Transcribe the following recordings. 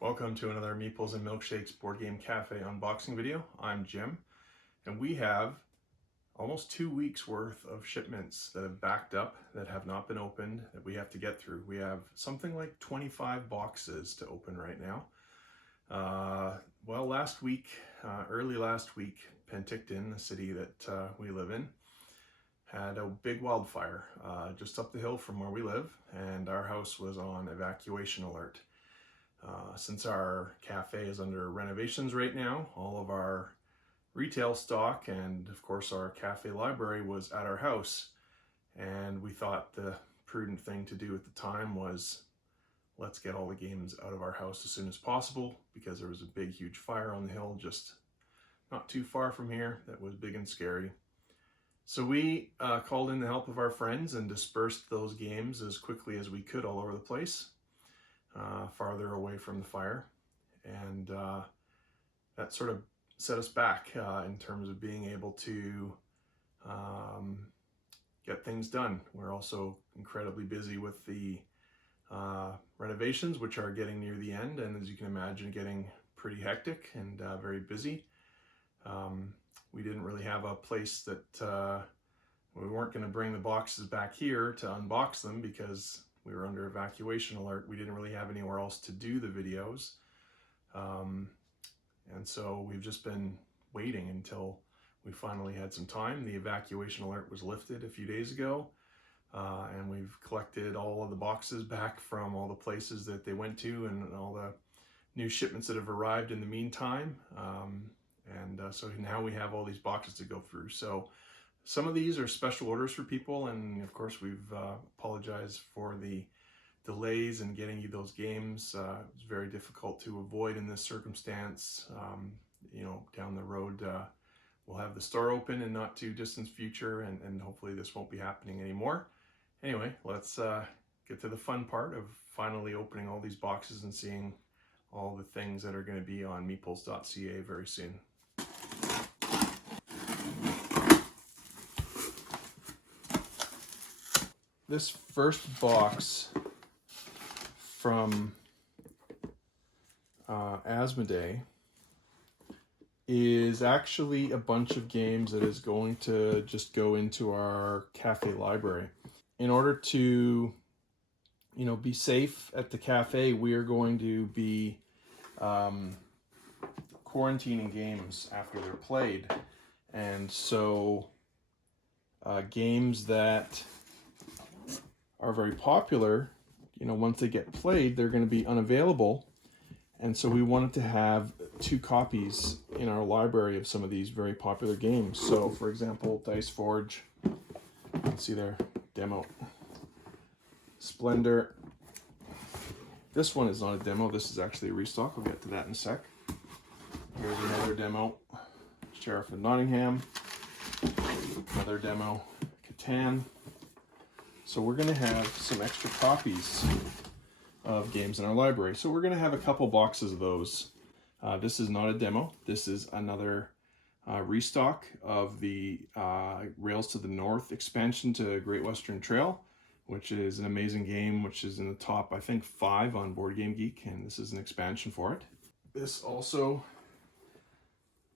Welcome to another Meeples and Milkshakes Board Game Cafe unboxing video. I'm Jim, and we have almost 2 weeks worth of shipments that have backed up, that have not been opened, that we have to get through. We have something like 25 boxes to open right now. Well, last week, early last week, Penticton, the city that we live in, had a big wildfire just up the hill from where we live, and our house was on evacuation alert. Since our cafe is under renovations right now, all of our retail stock and of course our cafe library was at our house, and we thought the prudent thing to do at the time was let's get all the games out of our house as soon as possible, because there was a big huge fire on the hill just not too far from here that was big and scary. So we called in the help of our friends and dispersed those games as quickly as we could all over the place, farther away from the fire, and that sort of set us back in terms of being able to get things done. We're also incredibly busy with the renovations, which are getting near the end, and as you can imagine, getting pretty hectic and very busy. We didn't really have a place that we weren't going to bring the boxes back here to unbox them because we were under evacuation alert. We didn't really have anywhere else to do the videos. And so we've just been waiting until we finally had some time. The evacuation alert was lifted a few days ago, and we've collected all of the boxes back from all the places that they went to and all the new shipments that have arrived in the meantime. So now we have all these boxes to go through. So some of these are special orders for people, and of course we've apologized for the delays in getting you those games. It's very difficult to avoid in this circumstance. You know, down the road we'll have the store open in not too distant future, and hopefully this won't be happening anymore. Anyway, let's get to the fun part of finally opening all these boxes and seeing all the things that are going to be on meeples.ca very soon. This first box from Asmodee is actually a bunch of games that is going to just go into our cafe library. In order to, you know, be safe at the cafe, we are going to be quarantining games after they're played. And so games that are very popular, you know, once they get played, they're going to be unavailable. And so we wanted to have 2 copies in our library of some of these very popular games. So for example, Dice Forge, you can see their demo. Splendor. This one is not a demo, this is actually a restock. We'll get to that in a sec. Here's another demo. Sheriff of Nottingham. Another demo. Catan. So we're going to have some extra copies of games in our library. So we're going to have a couple boxes of those. This is not a demo. This is another restock of the Rails to the North expansion to Great Western Trail, which is an amazing game, which is in the top, I think, 5 on Board Game Geek, and this is an expansion for it. This also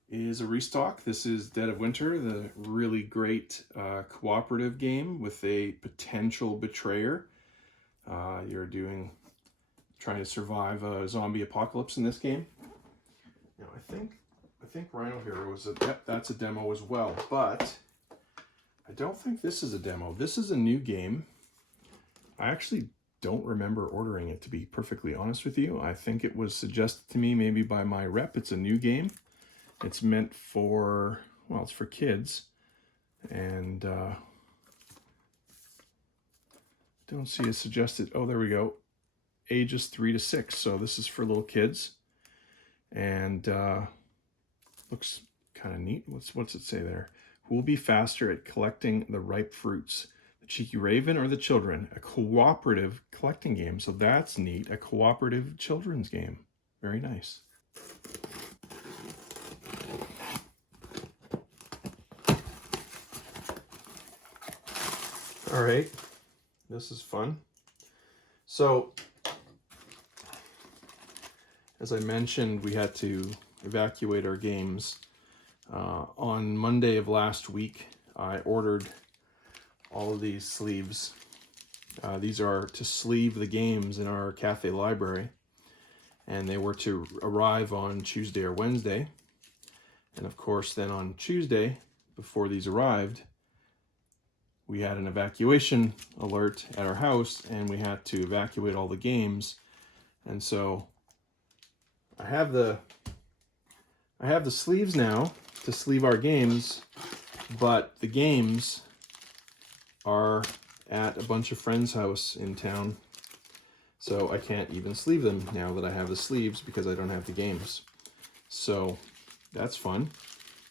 is a restock. This is Dead of Winter, the really great cooperative game with a potential betrayer. You're trying to survive a zombie apocalypse in this game. Now I think Rhino Hero that's a demo as well, but I don't think this is a demo. This is a new game. I actually don't remember ordering it, to be perfectly honest with you. I think it was suggested to me maybe by my rep. It's a new game. It's meant for, well, it's for kids, and don't see a suggested, oh, there we go, ages 3 to 6, so this is for little kids, and looks kind of neat. What's it say there? Who will be faster at collecting the ripe fruits, the cheeky raven or the children? A cooperative collecting game, so that's neat. A cooperative children's game. Very nice. All right, this is fun. So As I mentioned, we had to evacuate our games. On Monday of last week, I ordered all of these sleeves. These are to sleeve the games in our cafe library, and they were to arrive on Tuesday or Wednesday. And of course, then on Tuesday, before these arrived, we had an evacuation alert at our house, and we had to evacuate all the games. And so I have the sleeves now to sleeve our games, but the games are at a bunch of friends' house in town, so I can't even sleeve them now that I have the sleeves because I don't have the games. So that's fun.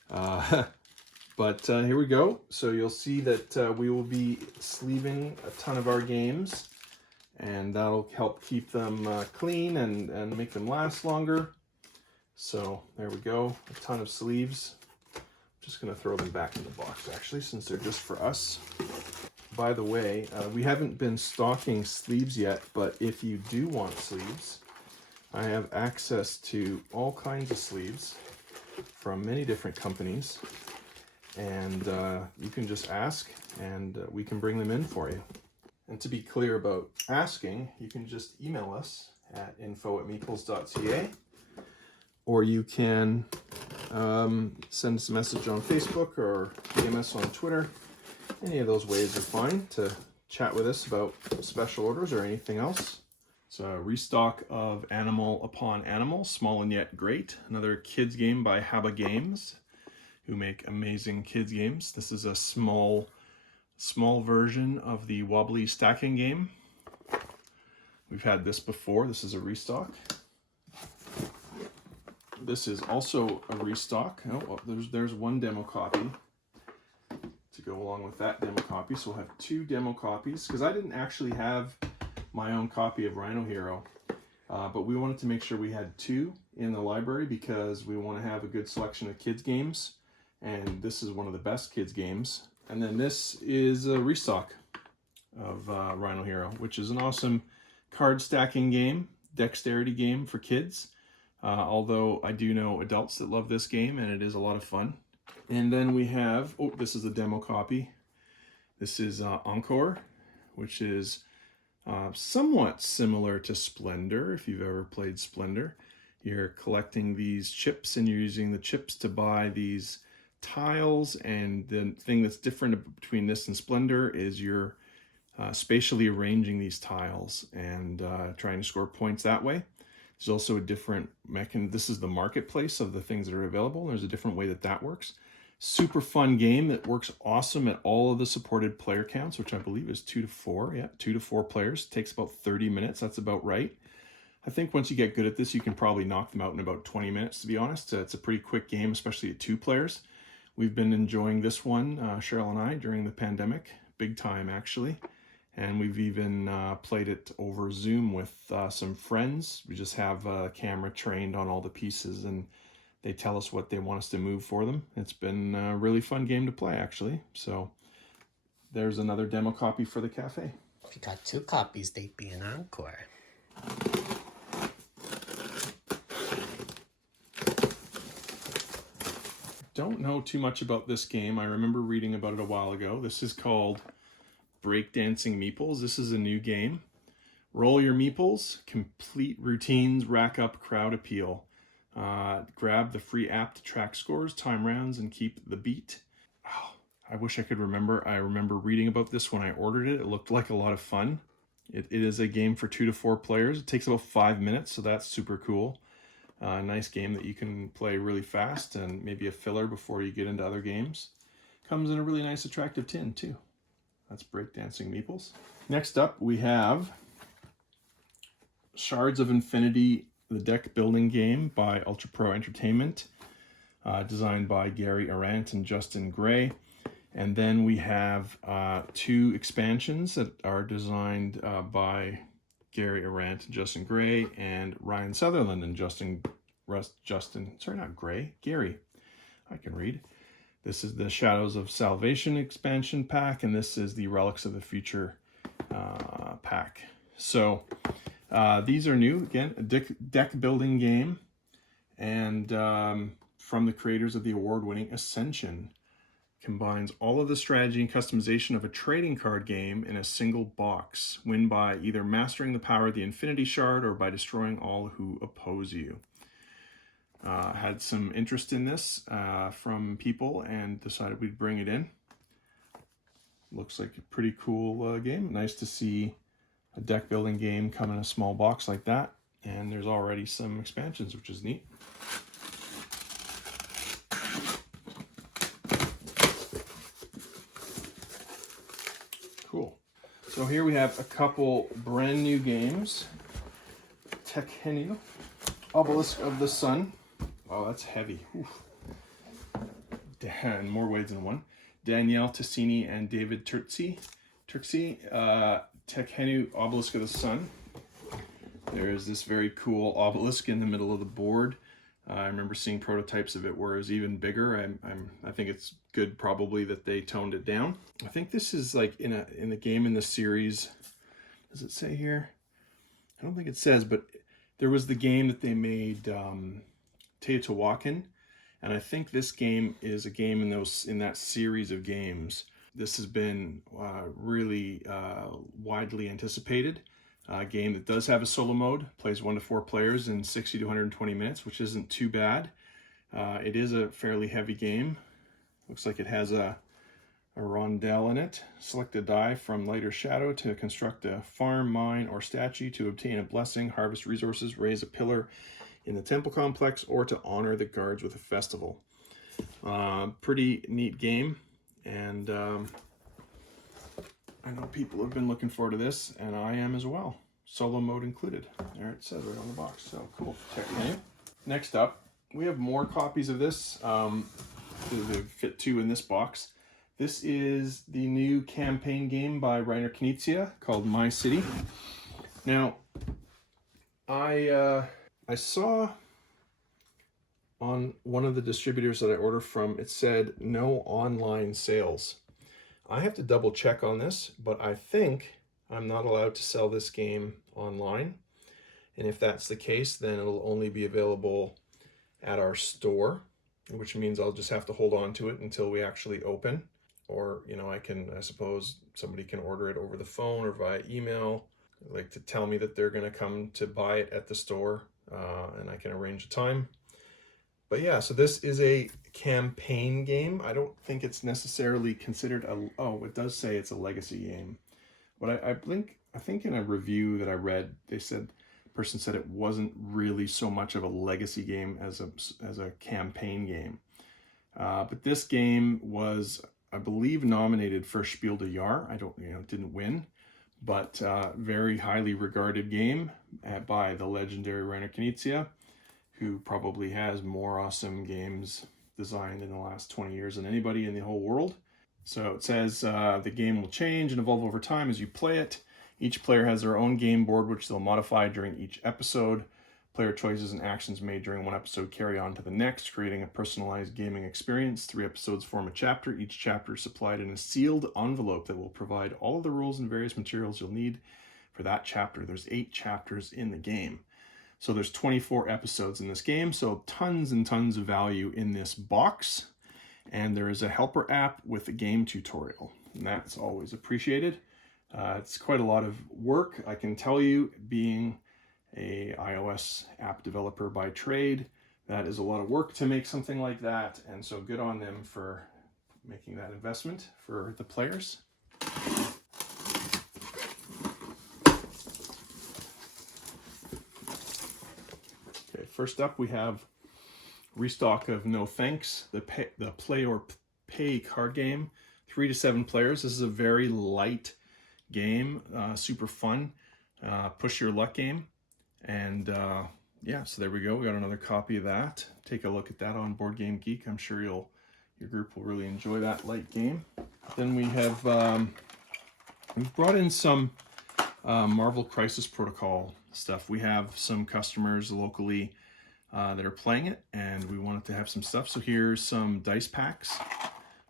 But here we go. So you'll see that we will be sleeving a ton of our games, and that'll help keep them clean and make them last longer. So there we go, a ton of sleeves. I'm just gonna throw them back in the box actually, since they're just for us. By the way, we haven't been stocking sleeves yet, but if you do want sleeves, I have access to all kinds of sleeves from many different companies, and you can just ask and we can bring them in for you. And to be clear about asking, you can just email us at info@meeples.ca, or you can send us a message on Facebook or DM us on Twitter. Any of those ways are fine to chat with us about special orders or anything else. It's a restock of Animal Upon Animal, Small and Yet Great, another kids game by Haba Games, who make amazing kids games. This is a small version of the wobbly stacking game. We've had this before. This is a restock. This is also a restock. Oh, well, there's one demo copy to go along with that demo copy. So we'll have two demo copies, because I didn't actually have my own copy of Rhino Hero, but we wanted to make sure we had two in the library because we want to have a good selection of kids games, and this is one of the best kids games. And then this is a restock of Rhino Hero, which is an awesome card stacking game, dexterity game for kids. Although I do know adults that love this game, and it is a lot of fun. And then we have, oh, this is a demo copy. This is Ankh'or, which is somewhat similar to Splendor, if you've ever played Splendor. You're collecting these chips, and you're using the chips to buy these tiles, and the thing that's different between this and Splendor is you're spatially arranging these tiles and trying to score points that way. There's also a different mechanism. This is the marketplace of the things that are available. There's a different way that works. Super fun game that works awesome at all of the supported player counts, which I believe is 2 to 4. Yeah, 2 to 4 players. It takes about 30 minutes. That's about right. I think once you get good at this, you can probably knock them out in about 20 minutes, to be honest. It's a pretty quick game, especially at 2 players. We've been enjoying this one, Cheryl and I, during the pandemic. Big time, actually. And we've even played it over Zoom with some friends. We just have a camera trained on all the pieces, and they tell us what they want us to move for them. It's been a really fun game to play, actually. So there's another demo copy for the cafe. If you got 2 copies, they'd be an encore. Don't know too much about this game. I remember reading about it a while ago. This is called Breakdancing Meeples. This is a new game. Roll your meeples, complete routines, rack up crowd appeal. Grab the free app to track scores, time rounds, and keep the beat. Oh, I wish I could remember. I remember reading about this when I ordered it. It looked like a lot of fun. It is a game for 2 to 4 players. It takes about 5 minutes, so that's super cool. Nice game that you can play really fast, and maybe a filler before you get into other games. Comes in a really nice, attractive tin, too. That's Breakdancing Meeples. Next up, we have Shards of Infinity, the deck building game by Ultra Pro Entertainment, designed by Gary Arant and Justin Gray. And then we have 2 expansions that are designed by Gary Arant and Justin Gray, and Ryan Sutherland and Gary. I can read. This is the Shadows of Salvation expansion pack, and this is the Relics of the Future pack. So These are new, again, a deck building game, and from the creators of the award-winning Ascension. Combines all of the strategy and customization of a trading card game in a single box. Win by either mastering the power of the Infinity Shard or by destroying all who oppose you. Had some interest in this from people and decided we'd bring it in. Looks like a pretty cool game. Nice to see a deck building game come in a small box like that. And there's already some expansions, which is neat. Cool. So here we have a couple brand new games. Tekhenu, Obelisk of the Sun. Oh, that's heavy. Oof. And more ways than one. Danielle Tassini and David Turkse. Tekhenu, Obelisk of the Sun. There's this very cool obelisk in the middle of the board. I remember seeing prototypes of it where it was even bigger. I think it's good probably that they toned it down. I think this is like in the game in the series. Does it say here? I don't think it says, but there was the game that they made, Teotihuacan, and I think this game is a game in that series of games. This has been really widely anticipated. A game that does have a solo mode, plays 1 to 4 players in 60 to 120 minutes, which isn't too bad. It is a fairly heavy game. Looks like it has a rondelle in it. Select a die from light or shadow to construct a farm, mine, or statue, to obtain a blessing, harvest resources, raise a pillar in the temple complex, or to honor the guards with a festival. Pretty neat game, and I know people have been looking forward to this, and I am as well. Solo mode included. There it says right on the box. So cool. Tekhenu. Next up, we have more copies of this. They fit 2 in this box. This is the new campaign game by Rhino Hero called My City. Now, I saw on one of the distributors that I ordered from, it said no online sales. I have to double check on this, but I think I'm not allowed to sell this game online. And if that's the case, then it'll only be available at our store, which means I'll just have to hold on to it until we actually open. Or, you know, I suppose somebody can order it over the phone or via email, like to tell me that they're going to come to buy it at the store, and I can arrange a time. But yeah, so this is a campaign game. I don't think it's necessarily considered it does say it's a legacy game. But I think in a review that I read, the person said it wasn't really so much of a legacy game as a campaign game. But this game was, I believe, nominated for Spiel des Jahres. Didn't win, but very highly regarded game by the legendary Rhino Hero, who probably has more awesome games designed in the last 20 years than anybody in the whole world. So it says the game will change and evolve over time as you play it. Each player has their own game board, which they'll modify during each episode. Player choices and actions made during one episode carry on to the next, creating a personalized gaming experience. 3 episodes form a chapter. Each chapter is supplied in a sealed envelope that will provide all of the rules and various materials you'll need for that chapter. There's 8 chapters in the game. So there's 24 episodes in this game, so tons and tons of value in this box. And there is a helper app with a game tutorial, and that's always appreciated. It's quite a lot of work, I can tell you, being a iOS app developer by trade. That is a lot of work to make something like that, and so good on them for making that investment for the players. Okay, first up we have restock of No Thanks, the play or pay card game, 3 to 7 players. This is a very light game, super fun, push your luck game. And yeah, so there we go. We got another copy of that. Take a look at that on Board Game Geek. I'm sure your group will really enjoy that light game. Then we have we've brought in some Marvel Crisis Protocol stuff. We have some customers locally that are playing it, and we wanted to have some stuff. So here's some dice packs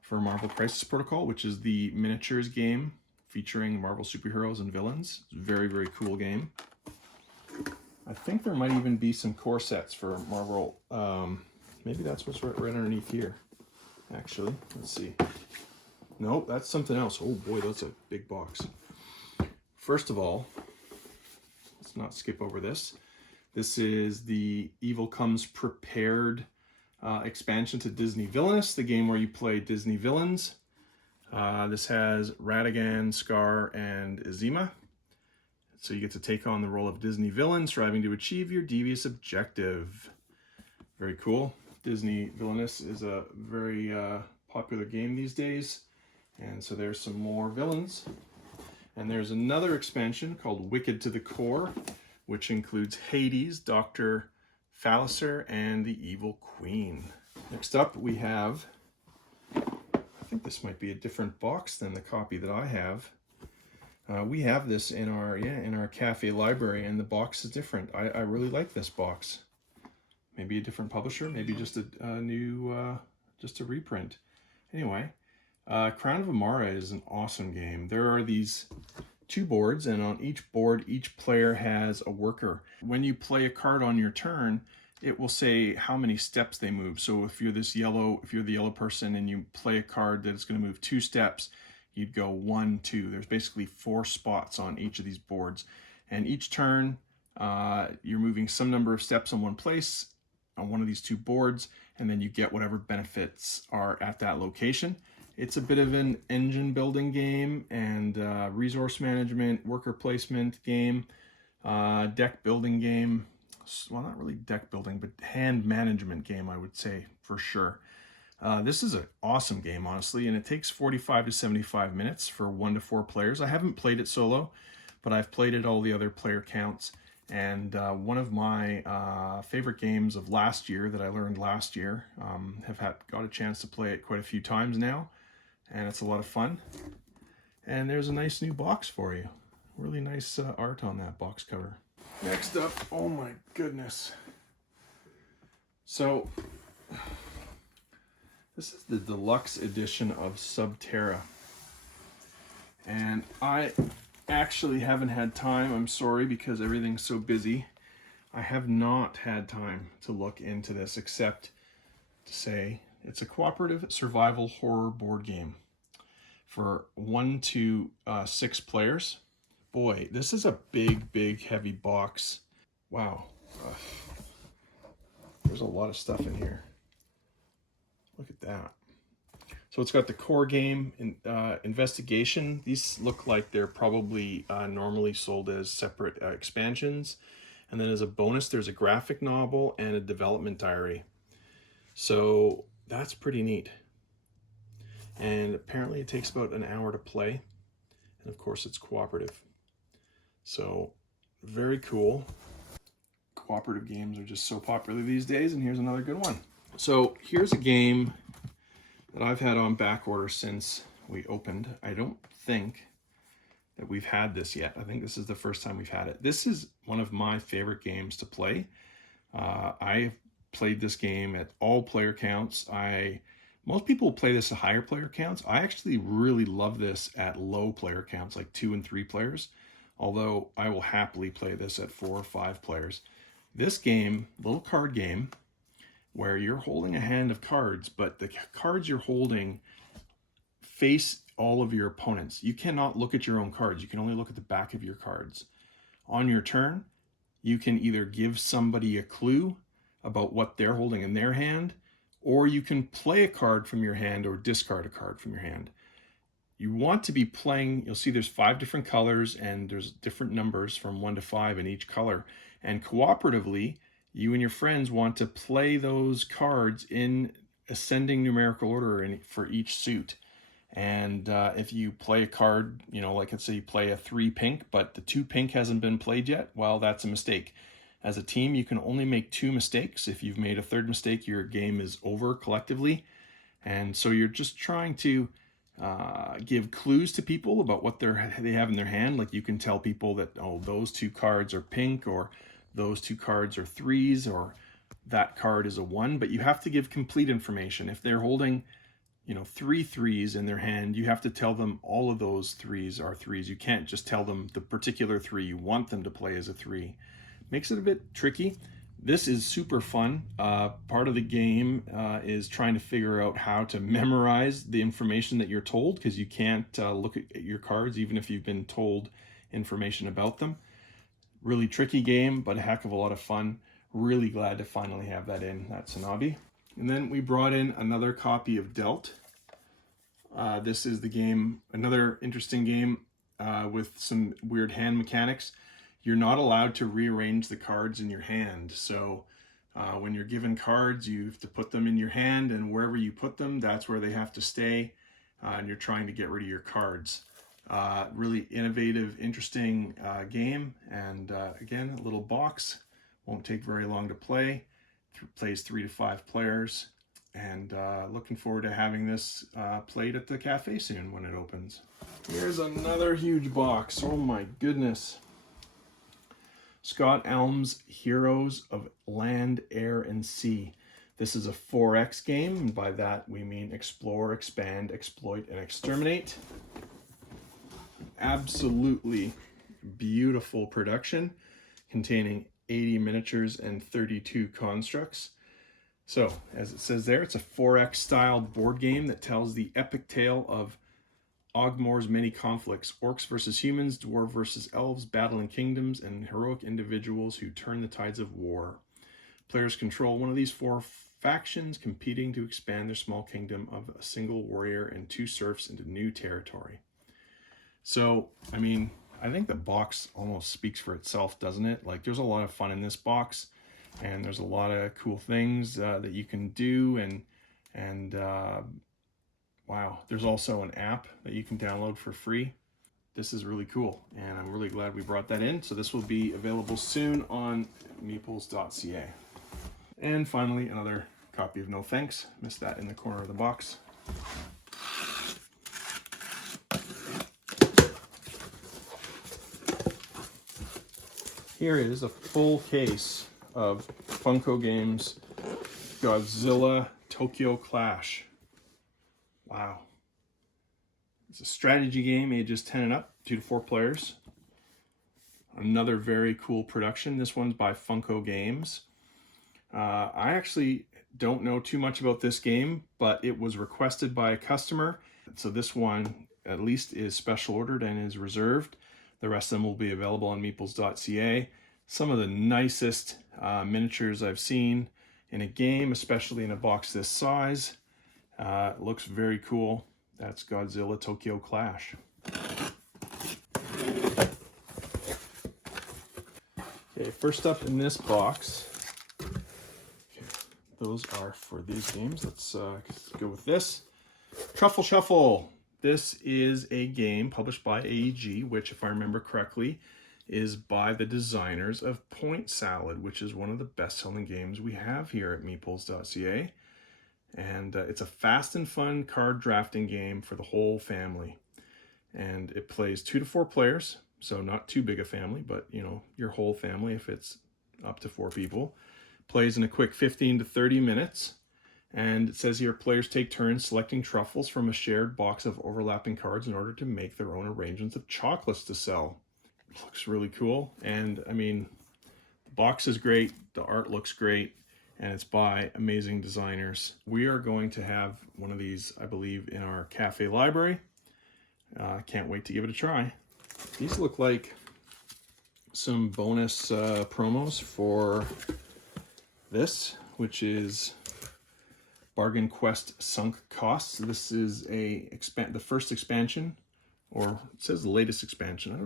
for Marvel Crisis Protocol, which is the miniatures game featuring Marvel superheroes and villains. It's a very, very cool game. I think there might even be some core sets for Marvel. Maybe that's what's right underneath here. Actually, let's see. Nope, that's something else. Oh boy, that's a big box. First of all, let's not skip over this. This is the Evil Comes Prepared expansion to Disney Villainous, the game where you play Disney villains. This has Ratigan, Scar, and Azima. So you get to take on the role of Disney villain, striving to achieve your devious objective. Very cool. Disney Villainous is a very popular game these days. And so there's some more villains. And there's another expansion called Wicked to the Core, which includes Hades, Dr. Phalacer, and the Evil Queen. Next up we have, I think this might be a different box than the copy that I have. We have this in our cafe library, and the box is different. I really like this box. Maybe a different publisher, maybe just a new, just a reprint. Anyway, Crown of Emara is an awesome game. There are these 2 boards, and on each board, each player has a worker. When you play a card on your turn, it will say how many steps they move. So if you're the yellow person and you play a card that's going to move 2 steps, you'd go 1, 2. There's basically 4 spots on each of these boards. And each turn, you're moving some number of steps in one place on one of these 2 boards, and then you get whatever benefits are at that location. It's a bit of an engine building game and resource management, worker placement game, deck building game. Well, not really deck building, but hand management game, I would say, for sure. This is an awesome game, honestly, and it takes 45 to 75 minutes for 1 to 4 players. I haven't played it solo, but I've played it all the other player counts. And one of my favorite games of last year that I learned last year, got a chance to play it quite a few times now, and it's a lot of fun. And there's a nice new box for you. Really nice art on that box cover. Next up, oh my goodness. So, this is the deluxe edition of Subterra. And I actually haven't had time, I'm sorry, because everything's so busy. I have not had time to look into this, except to say it's a cooperative survival horror board game for 1 to 6 players. Boy, this is a big, heavy box. Wow. There's a lot of stuff in here. Look at that. So it's got the core game, investigation. These look like they're probably normally sold as separate expansions. And then as a bonus, there's a graphic novel and a development diary. So that's pretty neat. And apparently it takes about an hour to play. And of course it's cooperative. So very cool. Cooperative games are just so popular these days, and here's another good one. So here's a game that I've had on back order since we opened. I don't think that we've had this yet. I think this is the first time we've had it. This is one of my favorite games to play. I've played this game at all player counts. Most people play this at higher player counts. I actually really love this at low player counts, like 2 and 3 players. Although I will happily play this at 4 or 5 players. This game, little card game, where you're holding a hand of cards, but the cards you're holding face all of your opponents. You cannot look at your own cards. You can only look at the back of your cards. On your turn, you can either give somebody a clue about what they're holding in their hand, or you can play a card from your hand or discard a card from your hand. You want to be playing, you'll see there's 5 different colors and there's different numbers from 1 to 5 in each color. And cooperatively, you and your friends want to play those cards in ascending numerical order for each suit. And if you play a card, like let's say you play a 3 pink, but the 2 pink hasn't been played yet, well, that's a mistake. As a team, you can only make 2 mistakes. If you've made a 3rd mistake, your game is over collectively. And so you're just trying to give clues to people about what they have in their hand. Like you can tell people that, oh, those 2 cards are pink, or those 2 cards are 3s, or that card is a 1, but you have to give complete information. If they're holding 3 3s in their hand, you have to tell them all of those 3s are 3s. You can't just tell them the particular 3 you want them to play as a 3, Makes it a bit tricky. This is super fun. Part of the game is trying to figure out how to memorize the information that you're told, because you can't look at your cards even if you've been told information about them. Really tricky game, but a heck of a lot of fun. Really glad to finally have that in. That's Hanabi. And then we brought in another copy of Dealt. This is the game, another interesting game with some weird hand mechanics. You're not allowed to rearrange the cards in your hand. So when you're given cards, you have to put them in your hand, and wherever you put them, that's where they have to stay. And you're trying to get rid of your cards. Really innovative, interesting game. And again, a little box. Won't take very long to play. Plays 3 to 5 players. And looking forward to having this played at the cafe soon when it opens. Here's another huge box. Oh my goodness. Scott Elm's Heroes of Land, Air, and Sea. This is a 4X game, and by that we mean explore, expand, exploit, and exterminate. Absolutely beautiful production containing 80 miniatures and 32 constructs. So, as it says there, it's a 4X style board game that tells the epic tale of Ogmor's many conflicts, orcs versus humans, dwarves versus elves, battling kingdoms, and heroic individuals who turn the tides of war. Players control one of these 4 factions, competing to expand their small kingdom of a single warrior and 2 serfs into new territory. So, I mean, I think the box almost speaks for itself, doesn't it? Like, there's a lot of fun in this box, and there's a lot of cool things that you can do, and wow, there's also an app that you can download for free. This is really cool, and I'm really glad we brought that in. So this will be available soon on meeples.ca. And finally, another copy of No Thanks. Missed that in the corner of the box. Here is a full case of Funko Games Godzilla Tokyo Clash. Wow. It's a strategy game, ages 10 and up, 2 to 4 players. Another very cool production. This one's by Funko Games. I actually don't know too much about this game, but it was requested by a customer. So this one at least is special ordered and is reserved. The rest of them will be available on meeples.ca. Some of the nicest miniatures I've seen in a game, especially in a box this size. It looks very cool. That's Godzilla Tokyo Clash. Okay, first up in this box, okay, those are for these games. Let's go with this. Truffle Shuffle. This is a game published by AEG, which, if I remember correctly, is by the designers of Point Salad, which is one of the best-selling games we have here at meeples.ca. And it's a fast and fun card drafting game for the whole family. And it plays 2 to 4 players, so not too big a family, but you know, your whole family if it's up to 4 people. Plays in a quick 15 to 30 minutes. And it says here, players take turns selecting truffles from a shared box of overlapping cards in order to make their own arrangements of chocolates to sell. It looks really cool. And I mean, the box is great, the art looks great, and it's by amazing designers. We are going to have one of these, I believe, in our cafe library. Can't wait to give it a try. These look like some bonus promos for this, which is Bargain Quest Sunk Costs. This is the first expansion, or it says the latest expansion. I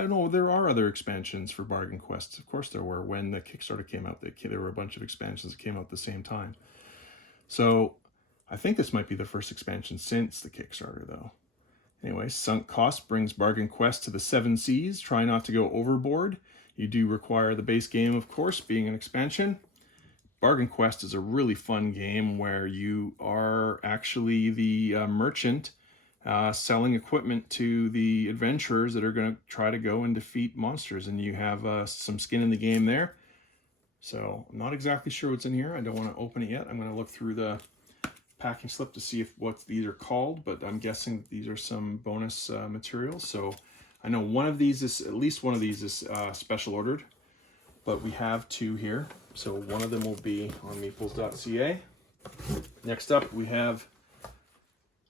don't know. There are other expansions for Bargain Quest. Of course there were. When the Kickstarter came out, there were a bunch of expansions that came out at the same time. So I think this might be the first expansion since the Kickstarter, though. Anyway, Sunk Cost brings Bargain Quest to the 7 seas. Try not to go overboard. You do require the base game, of course, being an expansion. Bargain Quest is a really fun game where you are actually the merchant selling equipment to the adventurers that are going to try to go and defeat monsters, and you have some skin in the game there. So I'm not exactly sure what's in here. I don't want to open it yet. I'm going to look through the packing slip to see what these are called, but I'm guessing these are some bonus materials. So I know at least one of these is special ordered. but we have 2 here. So one of them will be on meeples.ca. Next up, we have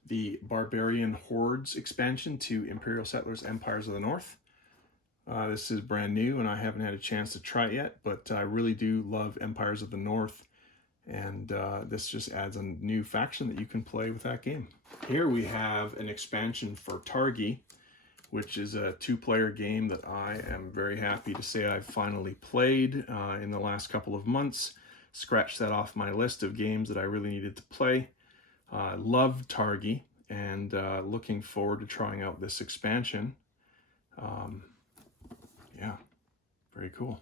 the Barbarian Hordes expansion to Imperial Settlers Empires of the North. This is brand new and I haven't had a chance to try it yet, but I really do love Empires of the North, and this just adds a new faction that you can play with that game. Here we have an expansion for Targi, which is a 2-player game that I am very happy to say I've finally played in the last couple of months. Scratched that off my list of games that I really needed to play. Loved Targi, and looking forward to trying out this expansion. Yeah, very cool.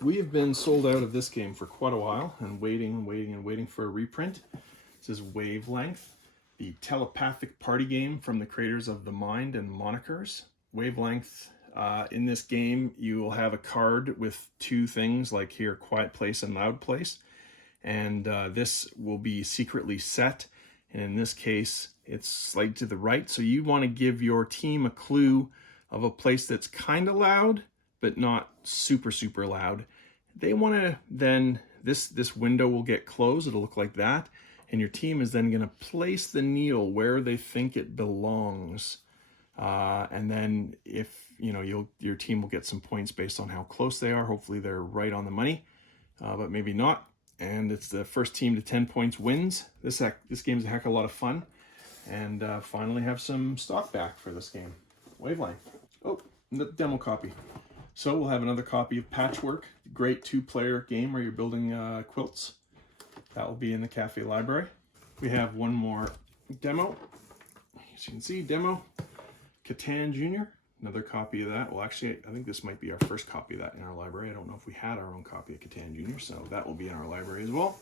We have been sold out of this game for quite a while and waiting for a reprint. This is Wavelength, the telepathic party game from the creators of The Mind and Monikers. Wavelength, in this game, you will have a card with 2 things, like here, Quiet Place and Loud Place. And this will be secretly set. And in this case, it's slightly to the right. So you want to give your team a clue of a place that's kind of loud, but not super, super loud. They want to then, this window will get closed. It'll look like that. And your team is then going to place the needle where they think it belongs. And then if, you know, your team will get some points based on how close they are. Hopefully they're right on the money, but maybe not. And it's the first team to 10 points wins. This game's a heck of a lot of fun. And finally have some stock back for this game. Wavelength. Oh, the demo copy. So we'll have another copy of Patchwork, great 2-player game where you're building quilts. That will be in the cafe library. We have one more demo. As you can see, demo. Catan Jr., another copy of that. Well, actually, I think this might be our first copy of that in our library. I don't know if we had our own copy of Catan Jr., so that will be in our library as well.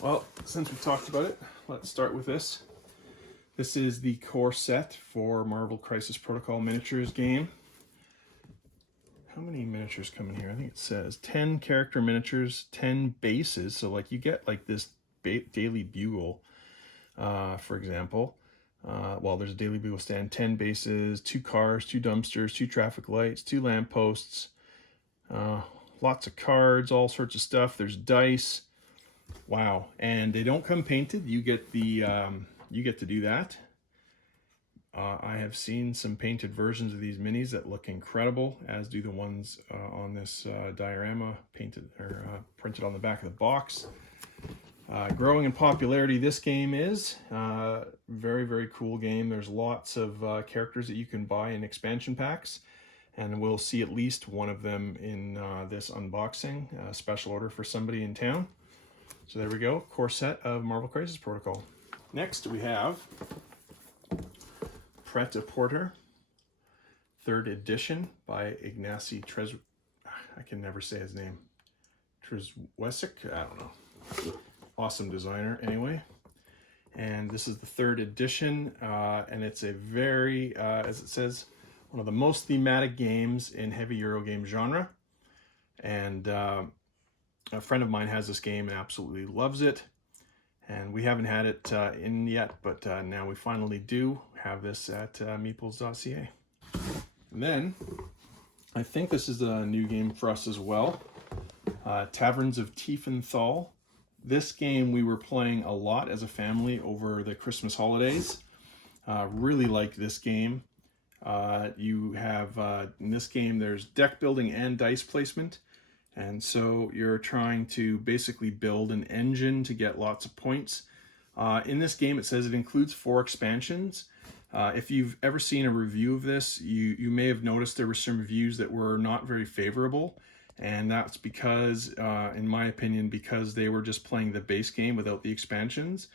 Well, since we talked about it, let's start with this. This is the core set for Marvel Crisis Protocol Miniatures game. How many miniatures come in here? I think it says 10 character miniatures, 10 bases. So like you get like this Daily Bugle, for example. Well, there's a Daily Bugle stand, 10 bases, 2 cars, 2 dumpsters, 2 traffic lights, 2 lampposts, lots of cards, all sorts of stuff. There's dice. Wow. And they don't come painted. You get the you get to do that. I have seen some painted versions of these minis that look incredible, as do the ones on this diorama painted or printed on the back of the box. Growing in popularity, this game is very, very cool game. There's lots of characters that you can buy in expansion packs, and we'll see at least one of them in this unboxing, special order for somebody in town. So there we go, core set of Marvel Crisis Protocol. Next we have Pret-A-Porter, 3rd edition by Ignacy I can never say his name. Trezwesic? I don't know. Awesome designer anyway. And this is the 3rd edition, and it's a very, as it says, one of the most thematic games in heavy Eurogame genre. And a friend of mine has this game and absolutely loves it. And we haven't had it in yet, but now we finally do have this at meeples.ca. And then, I think this is a new game for us as well. Taverns of Tiefenthal. This game we were playing a lot as a family over the Christmas holidays. Really liked this game. You have, in this game, there's deck building and dice placement. And so you're trying to basically build an engine to get lots of points. In this game, it says it includes 4 expansions. If you've ever seen a review of this, you may have noticed there were some reviews that were not very favorable. And that's because, in my opinion, because they were just playing the base game without the expansions.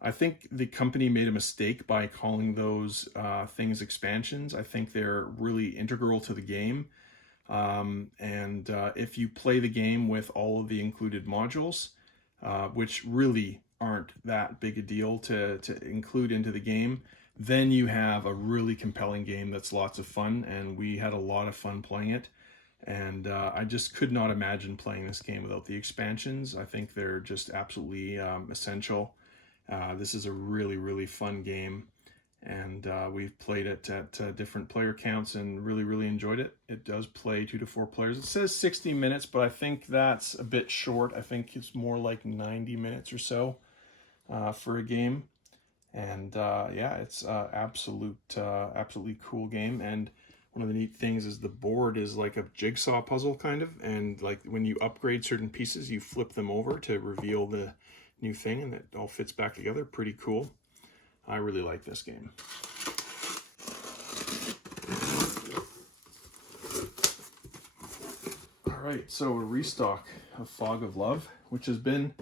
I think the company made a mistake by calling those things expansions. I think they're really integral to the game. If you play the game with all of the included modules, which really aren't that big a deal to include into the game, then you have a really compelling game that's lots of fun, and we had a lot of fun playing it. And I just could not imagine playing this game without the expansions. I think they're just absolutely essential. This is a really, really fun game, and we've played it at different player counts and really, really enjoyed it. It does play 2 to 4 players. It says 60 minutes, but I think that's a bit short. I think it's more like 90 minutes or so for a game. And yeah, it's absolutely cool game. And one of the neat things is the board is like a jigsaw puzzle kind of, and like when you upgrade certain pieces, you flip them over to reveal the new thing, and it all fits back together. Pretty cool. I really like this game. All right, so a restock of Fog of Love, which has been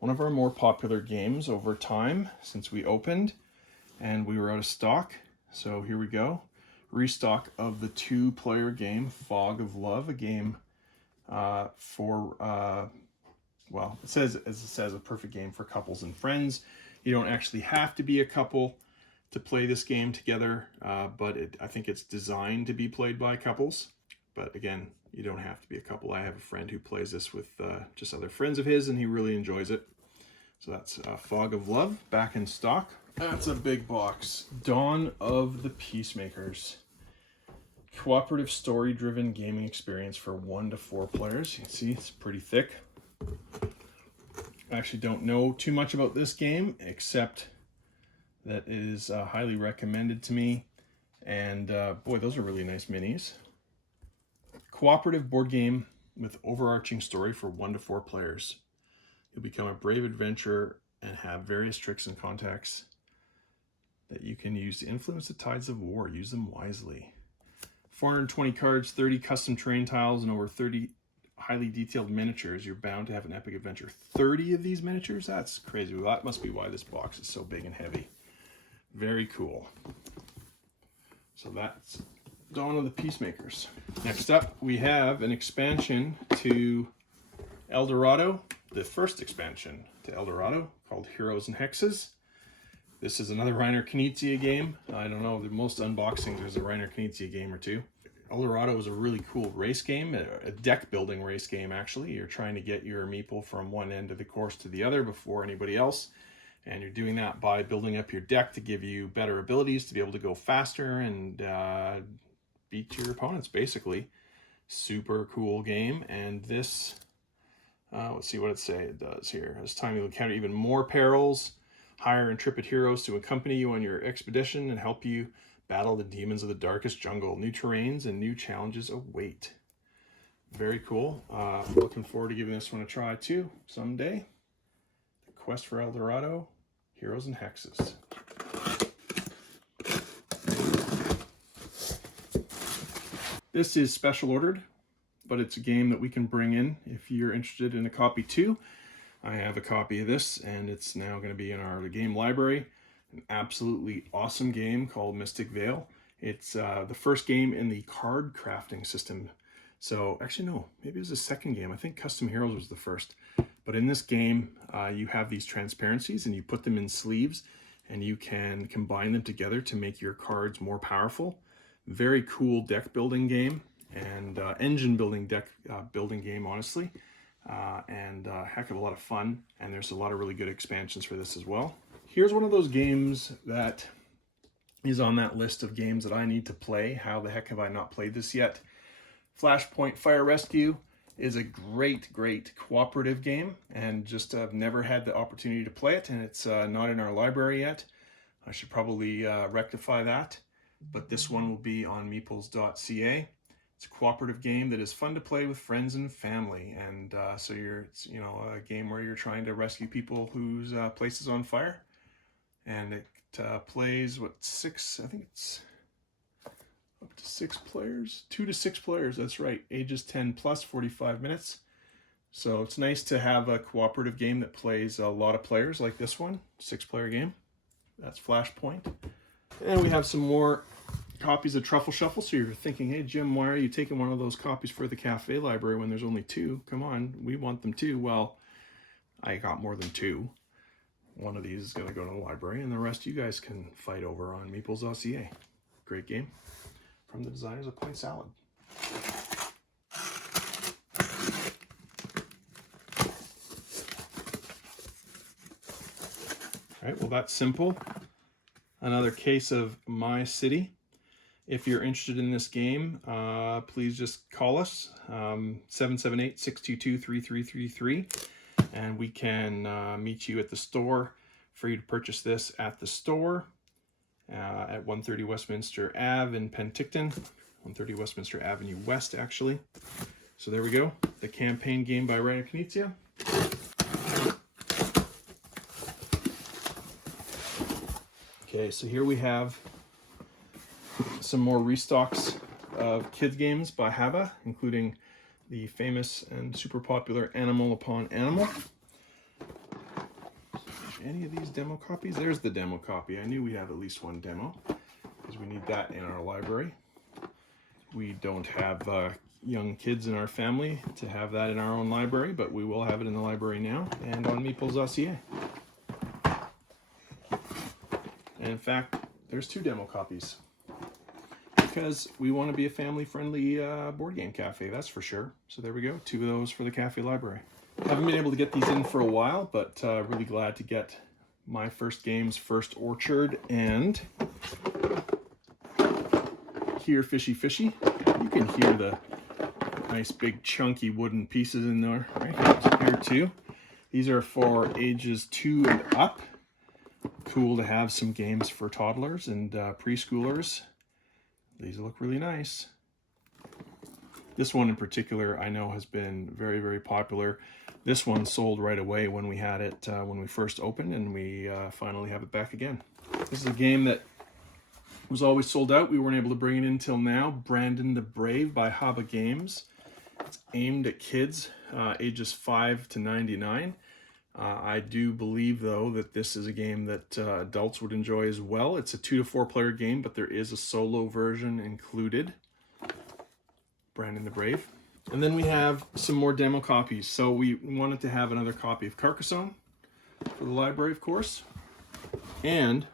one of our more popular games over time since we opened, and we were out of stock. So here we go. Restock of the 2-player game, Fog of Love, a game well, it says, as it says, a perfect game for couples and friends. You don't actually have to be a couple to play this game together, but I think it's designed to be played by couples. But again, you don't have to be a couple. I have a friend who plays this with just other friends of his, and he really enjoys it. So that's Fog of Love, back in stock. That's a big box. Dawn of the Peacemakers. Cooperative story-driven gaming experience for 1 to 4 players. You can see it's pretty thick. I actually don't know too much about this game, except that it is highly recommended to me. And boy, those are really nice minis. Cooperative board game with overarching story for 1 to 4 players. You'll become a brave adventurer and have various tricks and contacts that you can use to influence the tides of war. Use them wisely. 420 cards, 30 custom terrain tiles, and over 30 highly detailed miniatures. You're bound to have an epic adventure. 30 of these miniatures? That's crazy. Well, that must be why this box is so big and heavy. Very cool. So that's Dawn of the Peacemakers. Next up, we have an expansion to El Dorado, the first expansion to El Dorado, called Heroes and Hexes. This is another Reiner Knizia game. I don't know, the most unboxings, there's a Reiner Knizia game or two. El Dorado is a really cool race game, a deck building race game actually. You're trying to get your meeple from one end of the course to the other before anybody else. And you're doing that by building up your deck to give you better abilities to be able to go faster and beat your opponents, basically. Super cool game. And this, let's see what it does here. This time you'll encounter even more perils, hire intrepid heroes to accompany you on your expedition and help you battle the demons of the darkest jungle. New terrains and new challenges await. Very cool. Looking forward to giving this one a try too someday. The Quest for El Dorado, Heroes and Hexes. This is special ordered, but it's a game that we can bring in if you're interested in a copy too. I have a copy of this, and it's now going to be in our game library. An absolutely awesome game called Mystic Vale. It's the first game in the card crafting system. So actually no, maybe it was the second game. I think Custom Heroes was the first. But in this game, you have these transparencies and you put them in sleeves and you can combine them together to make your cards more powerful. Very cool deck building game and engine building deck building game, honestly. And a heck of a lot of fun. And there's a lot of really good expansions for this as well. Here's one of those games that is on that list of games that I need to play. How the heck have I not played this yet? Flashpoint Fire Rescue is a great cooperative game, and just I've never had the opportunity to play it, and it's not in our library yet. I should probably rectify that, but this one will be on meeples.ca. It's a cooperative game that is fun to play with friends and family, and so it's a game where you're trying to rescue people whose place is on fire, and it plays six? I think it's up to 6 players, 2 to 6 players. That's right, ages 10 plus, 45 minutes. So it's nice to have a cooperative game that plays a lot of players like this one, 6-player game. That's Flashpoint. And we have some more copies of Truffle Shuffle. So you're thinking, hey Jim, why are you taking one of those copies for the cafe library when there's only 2? Come on, we want them too. Well, I got more than 2. One of these is going to go to the library, and the rest you guys can fight over on meeples.ca. Great game from the designers of Point Salad. All right, well, that's simple. Another case of My City. If you're interested in this game, please just call us, 778-622-3333, and we can meet you at the store for you to purchase this at the store at 130 Westminster Ave in Penticton, 130 Westminster Avenue West, actually. So there we go, the campaign game by Rhino Hero. Okay, so here we have some more restocks of kids games by Haba, including the famous and super popular Animal Upon Animal. Any of these demo copies? There's the demo copy. I knew we'd have at least one demo, because we need that in our library. We don't have young kids in our family to have that in our own library, but we will have it in the library now and on Meeples.ca. And in fact, there's 2 demo copies, because we want to be a family-friendly board game cafe, that's for sure. So there we go, 2 of those for the cafe library. Haven't been able to get these in for a while, but really glad to get my first game's First Orchard and Here Fishy Fishy. You can hear the nice big chunky wooden pieces in there, right? Here too. These are for ages 2 and up. Cool to have some games for toddlers and preschoolers. These look really nice. This one in particular I know has been very, very popular. This one sold right away when we had it, when we first opened, and we finally have it back again. This is a game that was always sold out. We weren't able to bring it in till now. Brandon the Brave by Haba Games. It's aimed at kids, ages 5 to 99. I do believe, though, that this is a game that adults would enjoy as well. It's a 2 to 4 player game, but there is a solo version included. Brandon the Brave. And then we have some more demo copies. So we wanted to have another copy of Carcassonne for the library, of course, and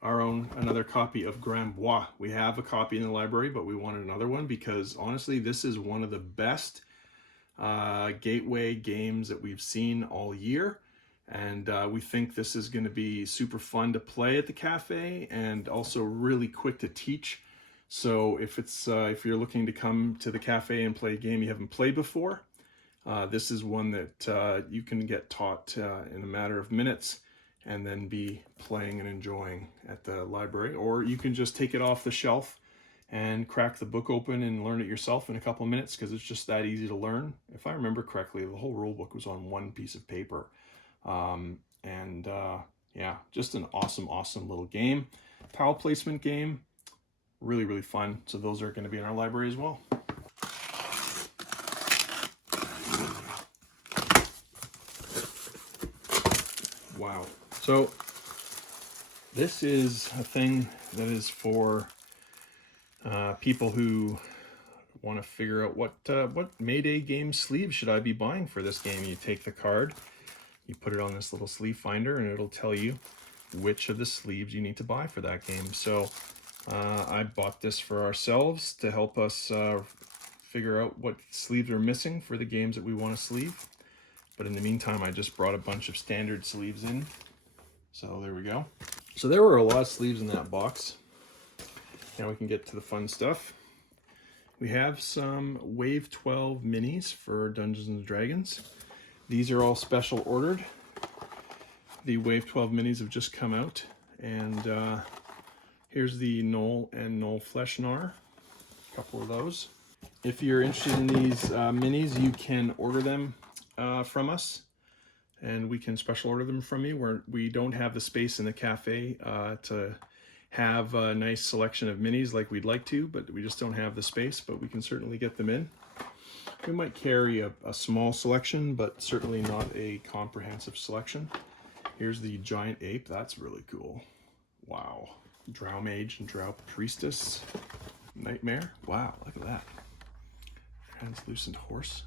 our own another copy of Grand Bois. We have a copy in the library, but we wanted another one because honestly, this is one of the best gateway games that we've seen all year, and we think this is going to be super fun to play at the cafe and also really quick to teach. So if you're looking to come to the cafe and play a game you haven't played before, this is one that you can get taught in a matter of minutes and then be playing and enjoying at the library. Or you can just take it off the shelf and crack the book open and learn it yourself in a couple of minutes, because it's just that easy to learn. If I remember correctly, the whole rule book was on one piece of paper. Yeah, just an awesome little game. Tile placement game. Really, really fun. So those are going to be in our library as well. Wow. So this is a thing that is for people who want to figure out what Mayday game sleeve should I be buying for this game. You take the card, you put it on this little sleeve finder, and it'll tell you which of the sleeves you need to buy for that game. So I bought this for ourselves to help us figure out what sleeves are missing for the games that we want to sleeve. But in the meantime, I just brought a bunch of standard sleeves in. So there we go. So there were a lot of sleeves in that box. Now we can get to the fun stuff. We have some Wave 12 minis for Dungeons and Dragons. These are all special ordered. The Wave 12 minis have just come out, and here's the Knoll and Knoll Fleshnar, a couple of those. If you're interested in these minis, you can order them from us, and we can special order them from you. We don't have the space in the cafe to have a nice selection of minis like we'd like to, but we just don't have the space, but we can certainly get them in. We might carry a small selection, but certainly not a comprehensive selection. Here's the Giant Ape. That's really cool. Wow. Drow Mage and Drow Priestess. Nightmare. Wow, look at that. Translucent Horse.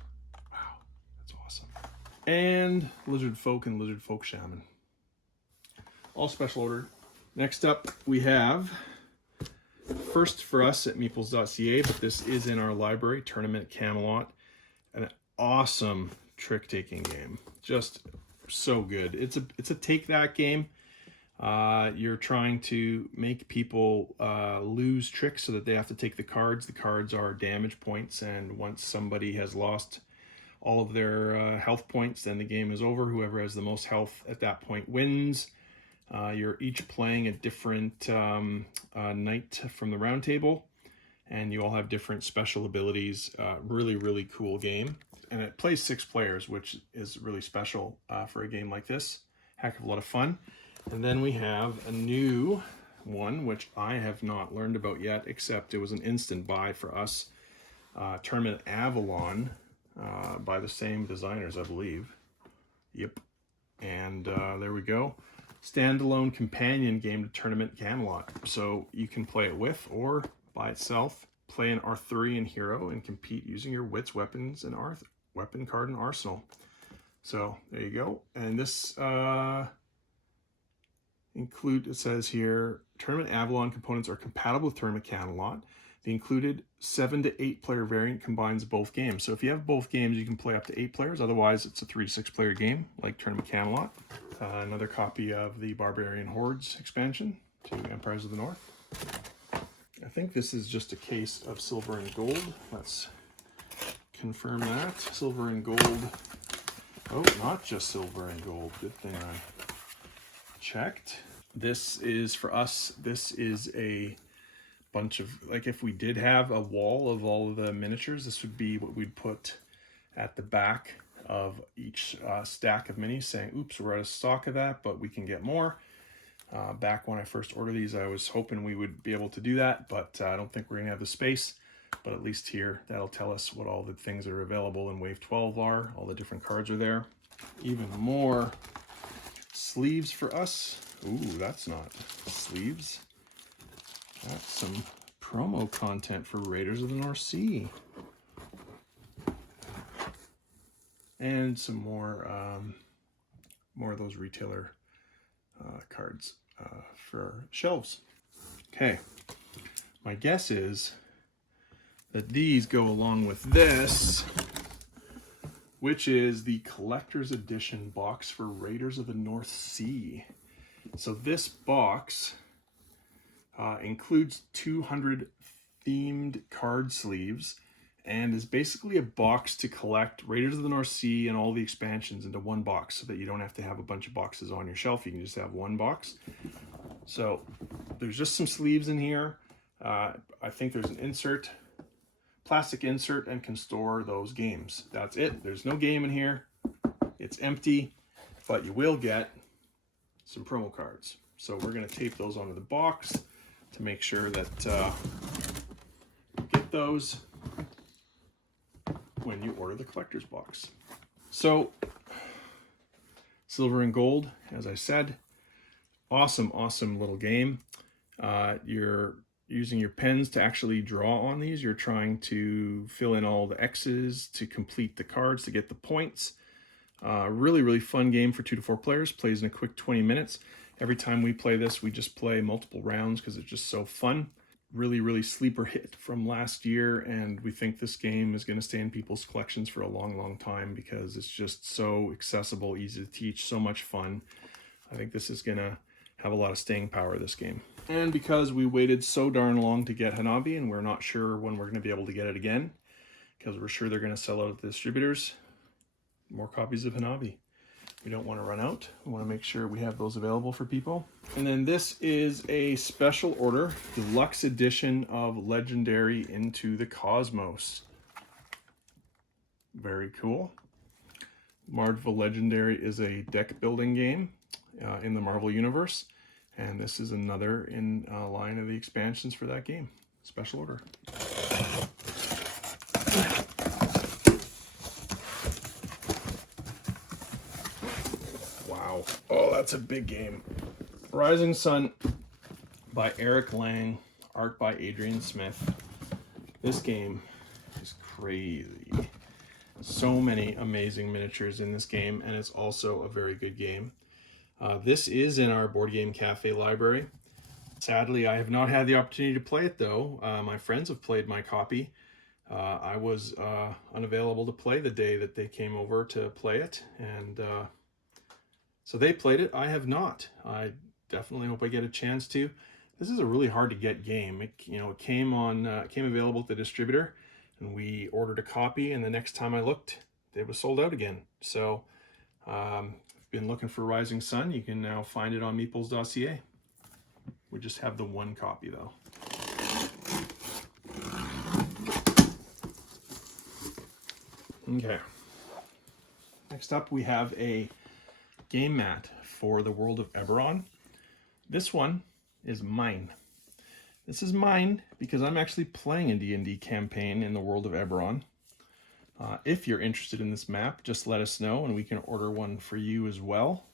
Wow, that's awesome. And Lizard Folk and Lizard Folk Shaman. All special ordered. Next up, we have, first for us at Meeples.ca, but this is in our library, Tournament Camelot. An awesome trick-taking game. Just so good. It's a take that game. You're trying to make people lose tricks so that they have to take the cards. The cards are damage points, and once somebody has lost all of their health points, then the game is over. Whoever has the most health at that point wins. You're each playing a different knight from the round table, and you all have different special abilities. Really, really cool game. And it plays 6 players, which is really special for a game like this. Heck of a lot of fun. And then we have a new one, which I have not learned about yet, except it was an instant buy for us. Tournament Avalon, by the same designers, I believe. Yep. And there we go. Standalone companion game to Tournament Camelot. So you can play it with or by itself. Play an Arthurian hero and compete using your wits, weapons, and weapon card and arsenal. So there you go. And this it says here, Tournament Avalon components are compatible with Tournament Camelot. The included 7 to 8 player variant combines both games. So if you have both games, you can play up to 8 players. Otherwise, it's a 3 to 6 player game like Tournament Camelot. Another copy of the Barbarian Hordes expansion to Empires of the North. I think this is just a case of silver and gold. Let's confirm that. Silver and gold. Oh, not just silver and gold. Good thing I checked. This is for us. This is a bunch of, like, if we did have a wall of all of the miniatures, this would be what we'd put at the back of each stack of minis, saying, oops, we're out of stock of that, but we can get more. Back when I first ordered these, I was hoping we would be able to do that, but I don't think we're gonna have the space. But at least here, that'll tell us what all the things that are available in Wave 12 are. All the different cards are there. Even more sleeves for us. Ooh, that's not sleeves. That's some promo content for Raiders of the North Sea. And some more of those retailer cards for shelves. Okay, my guess is that these go along with this, which is the collector's edition box for Raiders of the North Sea. So this box includes 200 themed card sleeves and is basically a box to collect Raiders of the North Sea and all the expansions into one box so that you don't have to have a bunch of boxes on your shelf. You can just have one box. So there's just some sleeves in here. I think there's an insert, plastic insert, and can store those games. That's it. There's no game in here. It's empty, but you will get some promo cards. So we're going to tape those onto the box to make sure that you get those when you order the collector's box. So silver and gold, as I said, awesome little game. You're using your pens to actually draw on these. You're trying to fill in all the X's to complete the cards to get the points. Really fun game for 2 to 4 players. Plays in a quick 20 minutes. Every time we play this, we just play multiple rounds because it's just so fun. Really sleeper hit from last year, and we think this game is going to stay in people's collections for a long time because it's just so accessible, easy to teach, so much fun. I think this is going to have a lot of staying power, this game. And because we waited so darn long to get Hanabi, and we're not sure when we're going to be able to get it again, because we're sure they're going to sell out at the distributors, more copies of Hanabi. We don't want to run out. We want to make sure we have those available for people. And then this is a special order, deluxe edition of Legendary Into the Cosmos. Very cool. Marvel Legendary is a deck building game in the Marvel Universe. And this is another in line of the expansions for that game. Special order. Wow. Oh, that's a big game. Rising Sun by Eric Lang, art by Adrian Smith. This game is crazy. So many amazing miniatures in this game, and it's also a very good game. This is in our Board Game Cafe library. Sadly, I have not had the opportunity to play it, though. My friends have played my copy. I was unavailable to play the day that they came over to play it, and So they played it. I have not. I definitely hope I get a chance to. This is a really hard to get game. It came available at the distributor, and we ordered a copy. And the next time I looked, it was sold out again. So, if you've been looking for Rising Sun, you can now find it on meeples.ca. We just have the one copy though. Okay. Next up, we have a game mat for the world of Eberron. This one is mine. This is mine because I'm actually playing a D&D campaign in the world of Eberron. If you're interested in this map, just let us know and we can order one for you as well.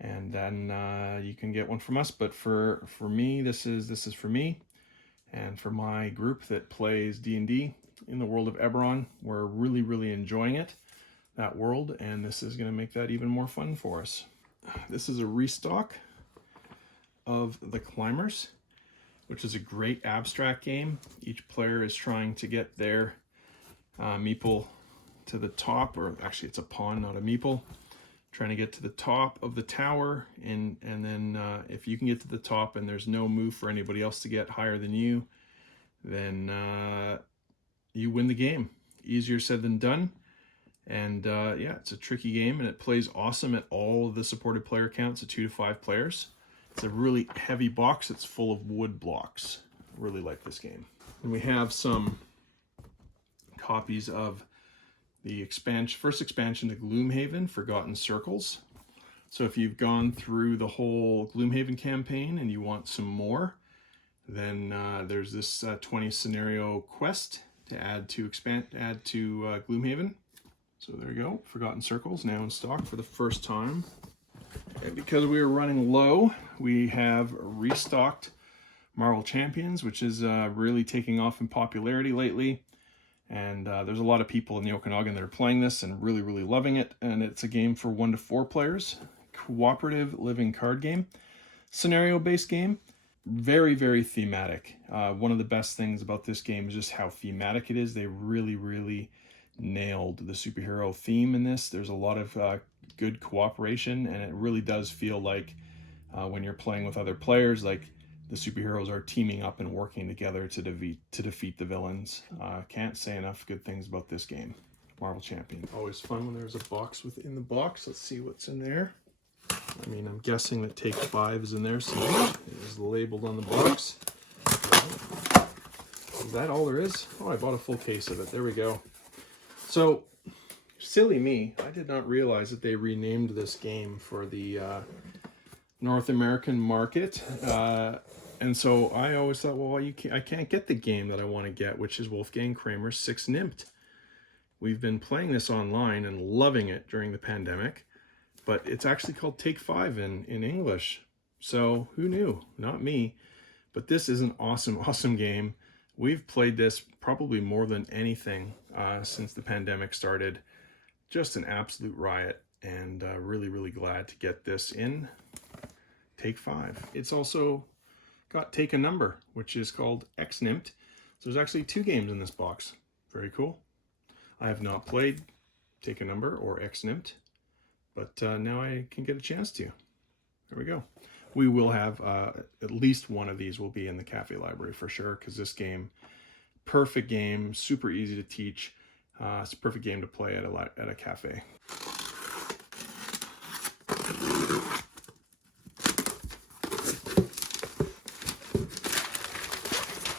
And then you can get one from us. But for me, this is for me. And for my group that plays D&D in the world of Eberron, we're really, really enjoying it, that world, and this is going to make that even more fun for us. This is a restock of the Climbers, which is a great abstract game. Each player is trying to get their meeple to the top, or actually it's a pawn, not a meeple, trying to get to the top of the tower, and then if you can get to the top and there's no move for anybody else to get higher than you, then you win the game. Easier said than done. And yeah, it's a tricky game, and it plays awesome at all of the supported player counts of 2 to 5 players. It's a really heavy box. It's full of wood blocks. I really like this game. And we have some copies of the first expansion to Gloomhaven, Forgotten Circles. So if you've gone through the whole Gloomhaven campaign and you want some more, then there's this 20 scenario quest to add to Gloomhaven. So there we go, Forgotten Circles now in stock for the first time. And because we were running low, we have restocked Marvel Champions, which is really taking off in popularity lately. And there's a lot of people in the Okanagan that are playing this and really, really loving it. And it's a game for 1 to 4 players, cooperative living card game, scenario-based game, very, very thematic. One of the best things about this game is just how thematic it is. They really, really nailed the superhero theme in this. There's a lot of good cooperation, and it really does feel like when you're playing with other players, like the superheroes are teaming up and working together to defeat the villains. Can't say enough good things about this game. Marvel Champion. Always fun when there's a box within the box. Let's see what's in there. I mean, I'm guessing that Take 5 is in there, so it is labeled on the box. Is that all there is? Oh, I bought a full case of it. There we go. So, silly me, I did not realize that they renamed this game for the North American market. And so I always thought, well, I can't get the game that I want to get, which is Wolfgang Kramer's 6 Nimmt. We've been playing this online and loving it during the pandemic, but it's actually called Take 5 in English. So who knew? Not me. But this is an awesome, awesome game. We've played this probably more than anything since the pandemic started. Just an absolute riot, and really, really glad to get this in Take 5. It's also got Take a Number, which is called X Nimmt. So there's actually 2 games in this box. Very cool. I have not played Take a Number or X Nimmt, but now I can get a chance to. There we go. We will have at least one of these will be in the cafe library for sure, because this game, perfect game, super easy to teach. It's a perfect game to play at a cafe.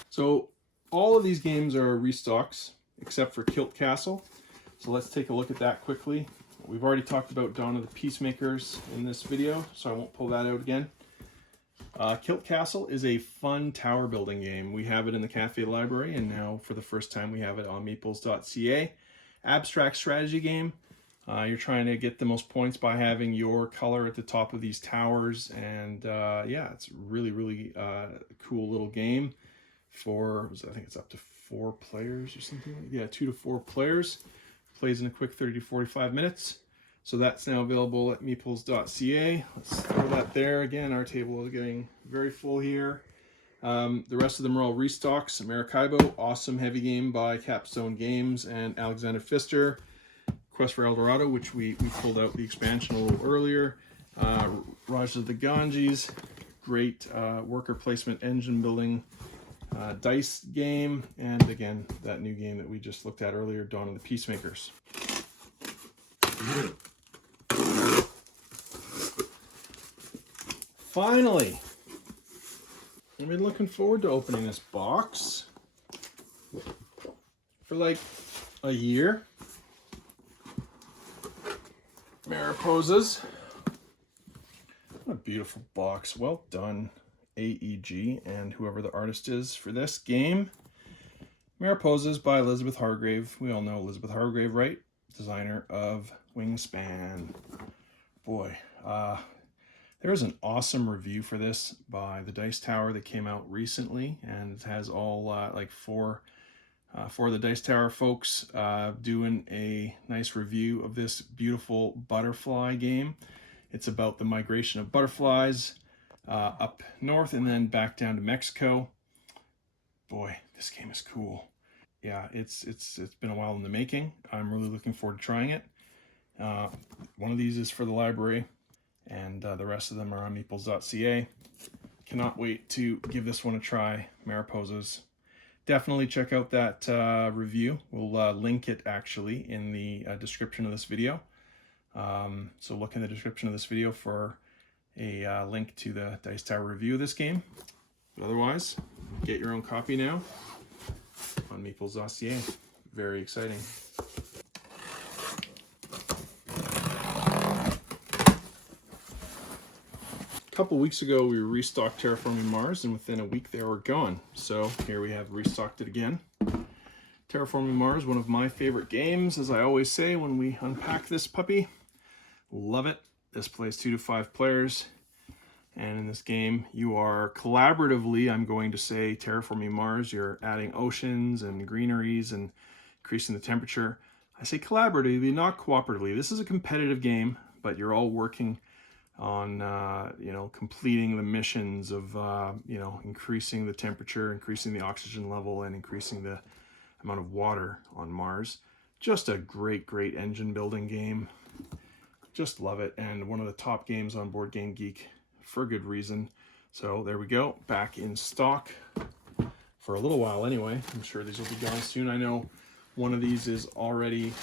So all of these games are restocks except for Kilt Castle. So let's take a look at that quickly. We've already talked about Dawn of the Peacemakers in this video, so I won't pull that out again. Kilt Castle is a fun tower building game. We have it in the cafe library, and now for the first time we have it on meeples.ca. Abstract strategy game. You're trying to get the most points by having your color at the top of these towers, and yeah, it's really, really cool little game for, I think it's up to 4 players or something. Yeah, 2 to 4 players. Plays in a quick 30 to 45 minutes. So that's now available at meeples.ca. Let's throw that there. Again, our table is getting very full here. The rest of them are all restocks. Maracaibo, awesome heavy game by Capstone Games and Alexander Pfister. Quest for El Dorado, which we pulled out the expansion a little earlier. Raj of the Ganges, great worker placement, engine building, dice game, and again, that new game that we just looked at earlier, Dawn of the Peacemakers. Finally! I've been looking forward to opening this box for like a year. Mariposas. What a beautiful box. Well done, AEG, and whoever the artist is for this game. Mariposas by Elizabeth Hargrave. We all know Elizabeth Hargrave, right? Designer of Wingspan. Boy, there was an awesome review for this by the Dice Tower that came out recently, and it has all like four of the Dice Tower folks doing a nice review of this beautiful butterfly game. It's about the migration of butterflies up north and then back down to Mexico. Boy, this game is cool. Yeah, it's been a while in the making. I'm really looking forward to trying it. One of these is for the library, and the rest of them are on meeples.ca. Cannot wait to give this one a try. Mariposas. Definitely check out that review. We'll link it actually in the description of this video. So look in the description of this video for a link to the Dice Tower review of this game. But otherwise, get your own copy now on meeples.ca. Very exciting. A couple weeks ago, we restocked Terraforming Mars, and within a week they were gone. So here we have restocked it again. Terraforming Mars, one of my favorite games, as I always say when we unpack this puppy. Love it. This plays 2 to 5 players. And in this game, you are collaboratively, I'm going to say, terraforming Mars. You're adding oceans and greeneries and increasing the temperature. I say collaboratively, not cooperatively. This is a competitive game, but you're all working on, completing the missions of, increasing the temperature, increasing the oxygen level, and increasing the amount of water on Mars. Just a great, great engine building game. Just love it. And one of the top games on Board Game Geek for a good reason. So there we go, back in stock for a little while anyway. I'm sure these will be gone soon. I know one of these is already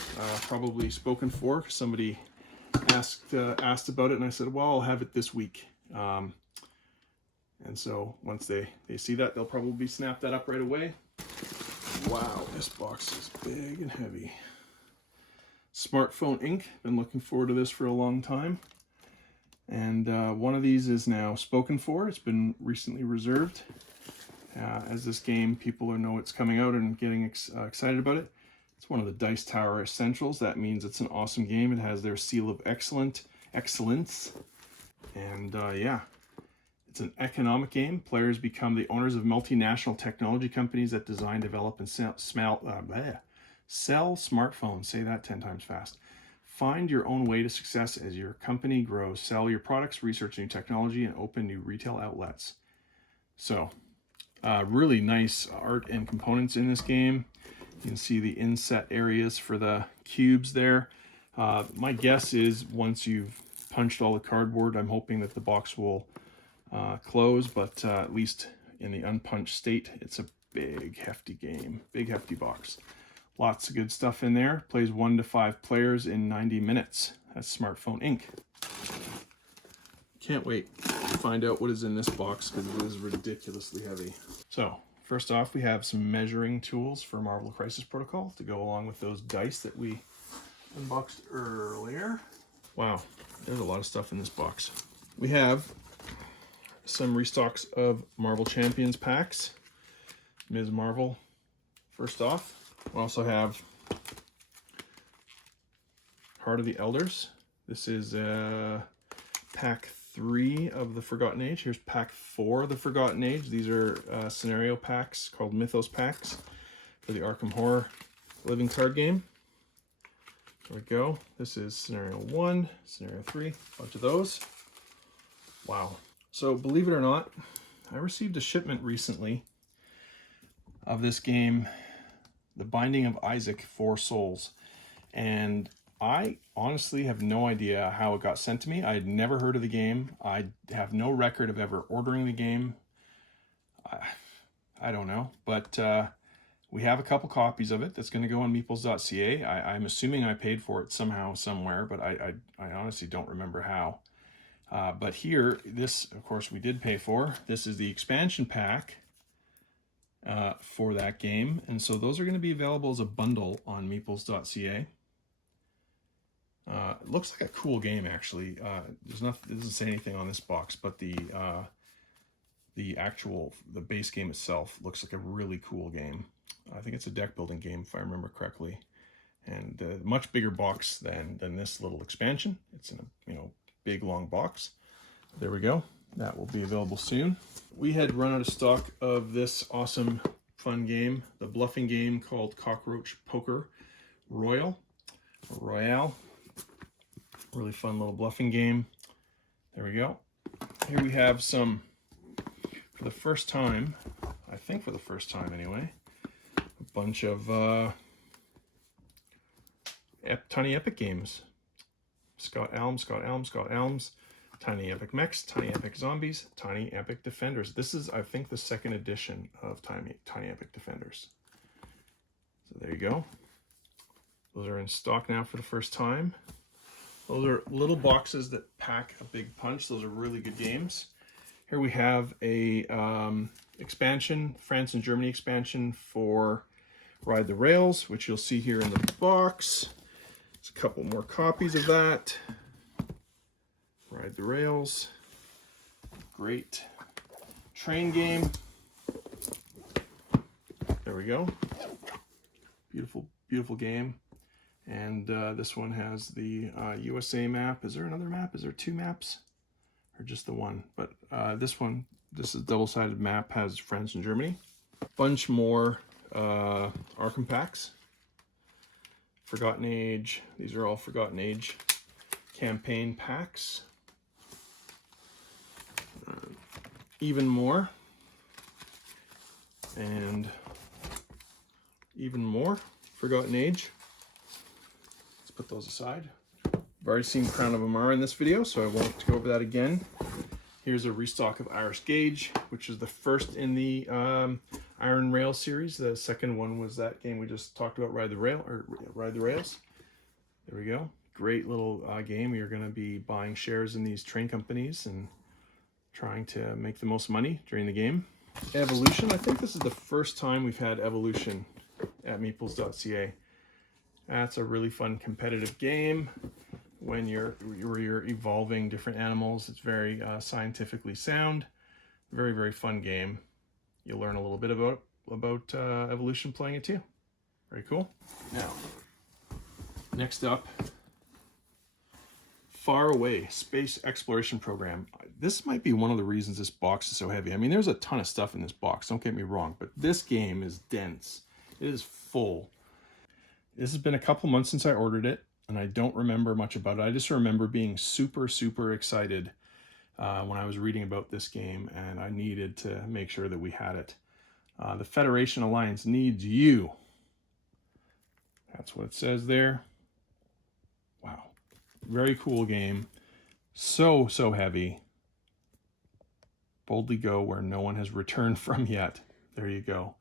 probably spoken for. Somebody asked about it, and I said, well, I'll have it this week. And so once they see that, they'll probably snap that up right away. Wow, this box is big and heavy. Smartphone ink. Been looking forward to this for a long time. And one of these is now spoken for. It's been recently reserved. As this game, people know it's coming out and getting excited about it. It's one of the Dice Tower Essentials. That means it's an awesome game. It has their seal of excellence. And yeah, it's an economic game. Players become the owners of multinational technology companies that design, develop, and sell smartphones. Say that 10 times fast. Find your own way to success as your company grows. Sell your products, research new technology, and open new retail outlets. So, really nice art and components in this game. You can see the inset areas for the cubes there. My guess is once you've punched all the cardboard, I'm hoping that the box will close, but at least in the unpunched state, it's a big, hefty game. Big, hefty box. Lots of good stuff in there. Plays 1 to 5 players in 90 minutes. That's Smartphone Ink. Can't wait to find out what is in this box because it is ridiculously heavy. So, first off, we have some measuring tools for Marvel Crisis Protocol to go along with those dice that we unboxed earlier. Wow, there's a lot of stuff in this box. We have some restocks of Marvel Champions packs. Ms. Marvel, first off. We also have Heart of the Elders. This is pack 3 of the Forgotten Age. Here's pack 4 of the Forgotten Age. These are scenario packs called Mythos packs for the Arkham Horror living card game. There we go. This is scenario 1, scenario 3, a bunch of those. Wow. So believe it or not, I received a shipment recently of this game, The Binding of Isaac 4 Souls. And I honestly have no idea how it got sent to me. I had never heard of the game. I have no record of ever ordering the game. I don't know, but we have a couple copies of it that's going to go on meeples.ca. I'm assuming I paid for it somehow, somewhere, but I honestly don't remember how. But here, this, of course, we did pay for. This is the expansion pack for that game. And so those are going to be available as a bundle on meeples.ca. It looks like a cool game, actually. There's nothing, it doesn't say anything on this box, but the base game itself looks like a really cool game. I think it's a deck building game, if I remember correctly, and a much bigger box than this little expansion. It's in a big long box. There we go. That will be available soon. We had run out of stock of this awesome fun game, the bluffing game called Cockroach Poker Royale. Really fun little bluffing game. There we go. Here we have some, for the first time, I think for the first time anyway, a bunch of tiny epic games. Scott Elms, Tiny Epic Mechs, Tiny Epic Zombies, Tiny Epic Defenders. This is, I think, the second edition of Tiny Epic Defenders. So there you go. Those are in stock now for the first time. Those are little boxes that pack a big punch. Those are really good games. Here we have a expansion, France and Germany expansion for Ride the Rails, which you'll see here in the box. There's a couple more copies of that. Ride the Rails. Great train game. There we go. Beautiful, beautiful game. And this one has the USA map. Is there another map? Is there two maps? Or just the one? But this is double-sided map, has France and Germany. Bunch more Arkham packs. Forgotten Age. These are all Forgotten Age campaign packs. Even more. And even more Forgotten Age. Put those aside. I've already seen Crown of Emara in this video, so I won't go over that again. Here's a restock of Irish Gauge, which is the first in the Iron Rail series. The second one was that game we just talked about, Ride the Rails. There we go. Great little game. You're going to be buying shares in these train companies and trying to make the most money during the game. Evolution. I think this is the first time we've had Evolution at meeples.ca. That's a really fun competitive game when you're evolving different animals. It's very scientifically sound. Very, very fun game. You'll learn a little bit about evolution playing it too. Very cool. Now, next up, Far Away Space Exploration Program. This might be one of the reasons this box is so heavy. I mean, there's a ton of stuff in this box, don't get me wrong, but this game is dense. It is full. This has been a couple months since I ordered it, and I don't remember much about it. I just remember being super, super excited when I was reading about this game, and I needed to make sure that we had it. The Federation Alliance needs you. That's what it says there. Wow. Very cool game. So, so heavy. Boldly go where no one has returned from yet. There you go.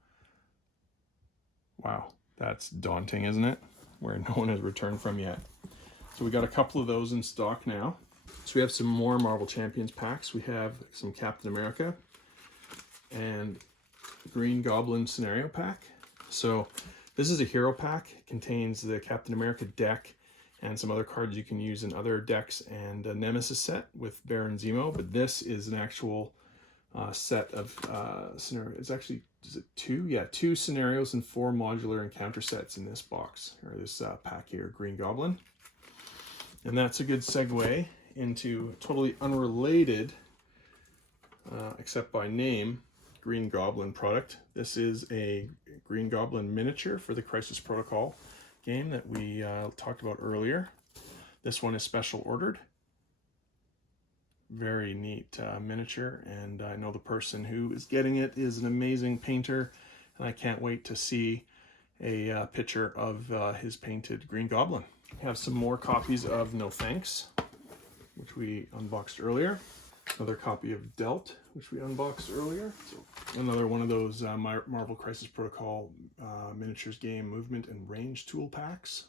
Wow. That's daunting, isn't it? Where no one has returned from yet. So we got a couple of those in stock now. So we have some more Marvel Champions packs. We have some Captain America and Green Goblin scenario pack. So this is a hero pack. It contains the Captain America deck and some other cards you can use in other decks and a Nemesis set with Baron Zemo. But this is an actual set of scenarios. It's actually, is it two? Yeah, 2 scenarios and 4 modular encounter sets in this box, or this pack here, Green Goblin. And that's a good segue into a totally unrelated, except by name, Green Goblin product. This is a Green Goblin miniature for the Crisis Protocol game that we talked about earlier. This one is special ordered. Very neat miniature, and I know the person who is getting it is an amazing painter, and I can't wait to see a picture of his painted Green Goblin. We have some more copies of No Thanks, which we unboxed earlier. Another copy of Dealt, which we unboxed earlier. So another one of those Marvel Crisis Protocol miniatures game movement and range tool packs.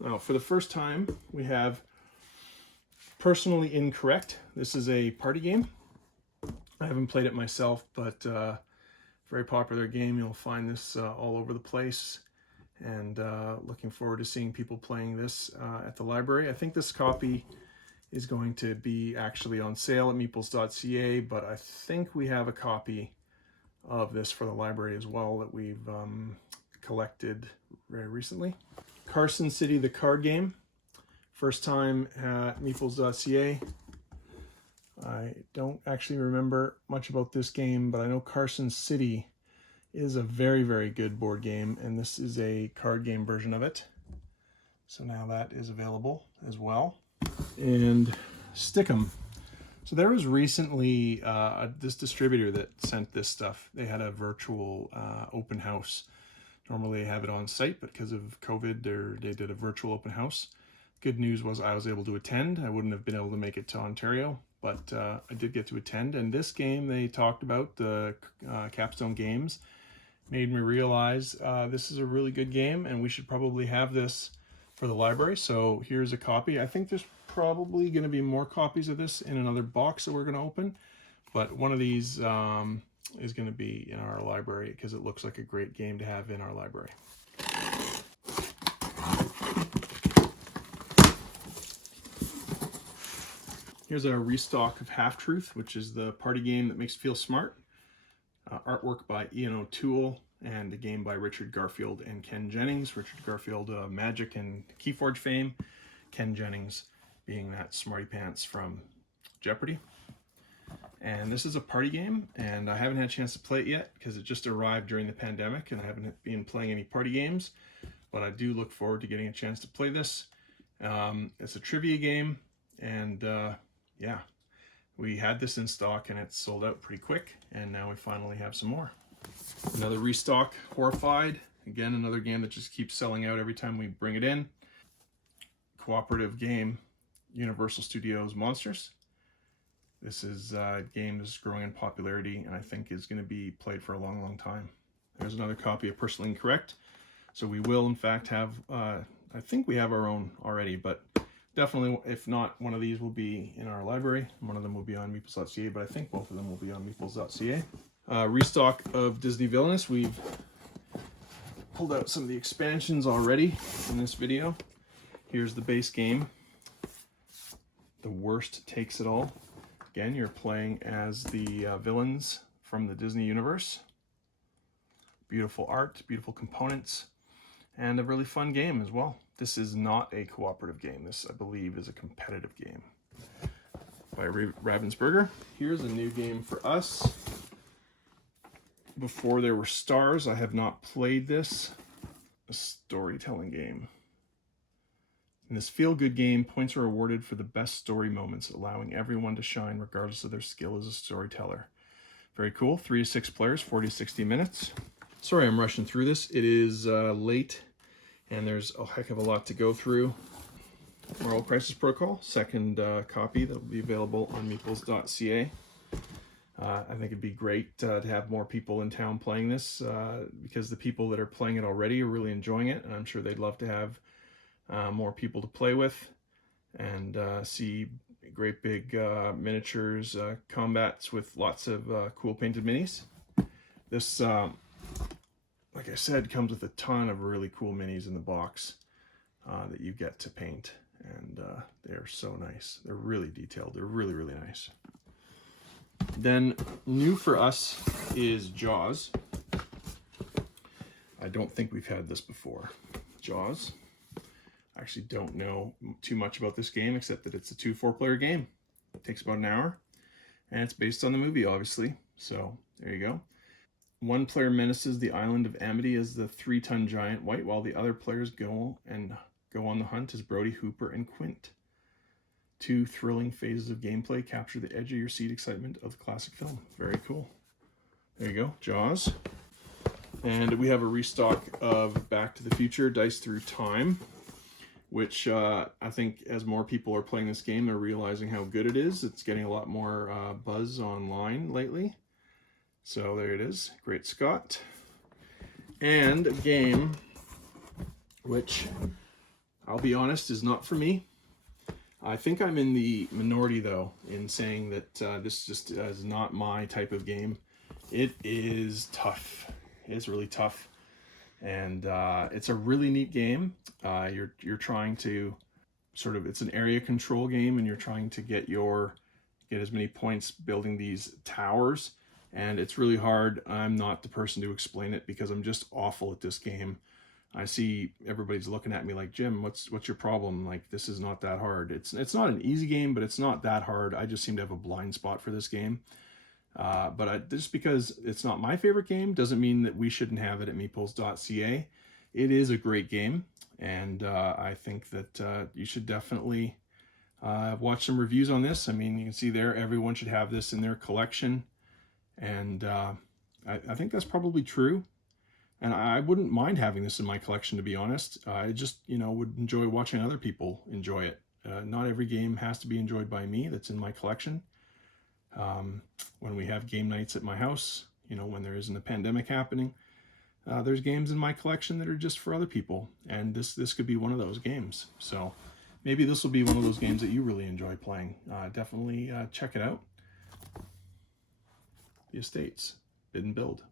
Now, for the first time, we have Personally Incorrect. This is a party game. I haven't played it myself, but very popular game. You'll find this all over the place. And looking forward to seeing people playing this at the library. I think this copy is going to be actually on sale at meeples.ca, but I think we have a copy of this for the library as well that we've collected very recently. Carson City, the card game. First time at meeples.ca. I don't actually remember much about this game, but I know Carson City is a very, very good board game, and this is a card game version of it. So now that is available as well. And Stick'em. So there was recently this distributor that sent this stuff. They had a virtual open house. Normally they have it on site, but because of COVID, they did a virtual open house. Good news was I was able to attend. I wouldn't have been able to make it to Ontario, but I did get to attend. And this game they talked about, the Capstone Games, made me realize this is a really good game and we should probably have this for the library. So here's a copy. I think there's probably going to be more copies of this in another box that we're going to open, but one of these is going to be in our library because it looks like a great game to have in our library. Here's a restock of Half Truth, which is the party game that makes you feel smart. Artwork by Ian O'Toole, and a game by Richard Garfield and Ken Jennings. Richard Garfield, Magic and Keyforge fame. Ken Jennings being that smarty pants from Jeopardy. And this is a party game, and I haven't had a chance to play it yet because it just arrived during the pandemic and I haven't been playing any party games, but I do look forward to getting a chance to play this. It's a trivia game, and yeah, we had this in stock and it's sold out pretty quick, and now we finally have some more. Another restock, Horrified. Again, another game that just keeps selling out every time we bring it in. Cooperative game, Universal Studios Monsters. This is a game that's growing in popularity and I think is going to be played for a long, long time. There's another copy of Personally Incorrect. So we will, in fact, have, I think we have our own already, but definitely, if not, one of these will be in our library. One of them will be on meeples.ca, but I think both of them will be on meeples.ca. Restock of Disney Villainous. We've pulled out some of the expansions already in this video. Here's the base game. The Worst Takes It All. Again, you're playing as the villains from the Disney universe. Beautiful art, beautiful components, and a really fun game as well. This is not a cooperative game. This, I believe, is a competitive game. By Ravensburger. Here's a new game for us. Before There Were Stars. I have not played this. A storytelling game. In this feel-good game, points are awarded for the best story moments, allowing everyone to shine regardless of their skill as a storyteller. Very cool. 3 to 6 players, 40 to 60 minutes. Sorry I'm rushing through this. It is late, and there's a heck of a lot to go through. Marvel Crisis Protocol, second copy that will be available on meeples.ca. I think it'd be great to have more people in town playing this because the people that are playing it already are really enjoying it, and I'm sure they'd love to have more people to play with and see great big miniatures, combats with lots of cool painted minis. This, like I said, comes with a ton of really cool minis in the box that you get to paint, and they're so nice. They're really detailed. They're really, really nice. Then new for us is Jaws. I don't think we've had this before. Jaws. I actually don't know too much about this game except that it's a 2-4 player game. It takes about an hour, and it's based on the movie, obviously. So there you go. One player menaces the island of Amity as the 3-ton giant white, while the other players go on the hunt as Brody, Hooper, and Quint. 2 thrilling phases of gameplay capture the edge of your seat excitement of the classic film. Very cool. There you go, Jaws. And we have a restock of Back to the Future, Dice Through Time. which I think as more people are playing this game, they're realizing how good it is. It's getting a lot more buzz online lately. So there it is, Great Scott. And a game which, I'll be honest, is not for me. I think I'm in the minority, though, in saying that this just is not my type of game. It is tough. It's really tough. And it's a really neat game. You're trying to sort of, it's an area control game, and you're trying to get as many points building these towers. And it's really hard. I'm not the person to explain it because I'm just awful at this game. I see everybody's looking at me like, Jim, what's your problem? Like, this is not that hard. It's not an easy game, but it's not that hard. I just seem to have a blind spot for this game. Just because it's not my favorite game doesn't mean that we shouldn't have it at meeples.ca. It is a great game, and I think that you should definitely watch some reviews on this. I mean, you can see there, everyone should have this in their collection, and I think that's probably true. And I wouldn't mind having this in my collection, to be honest. I just, would enjoy watching other people enjoy it. Not every game has to be enjoyed by me that's in my collection. When we have game nights at my house, when there isn't a pandemic happening, there's games in my collection that are just for other people. And this could be one of those games. So maybe this will be one of those games that you really enjoy playing. Definitely check it out. The Estates, Bid and Build.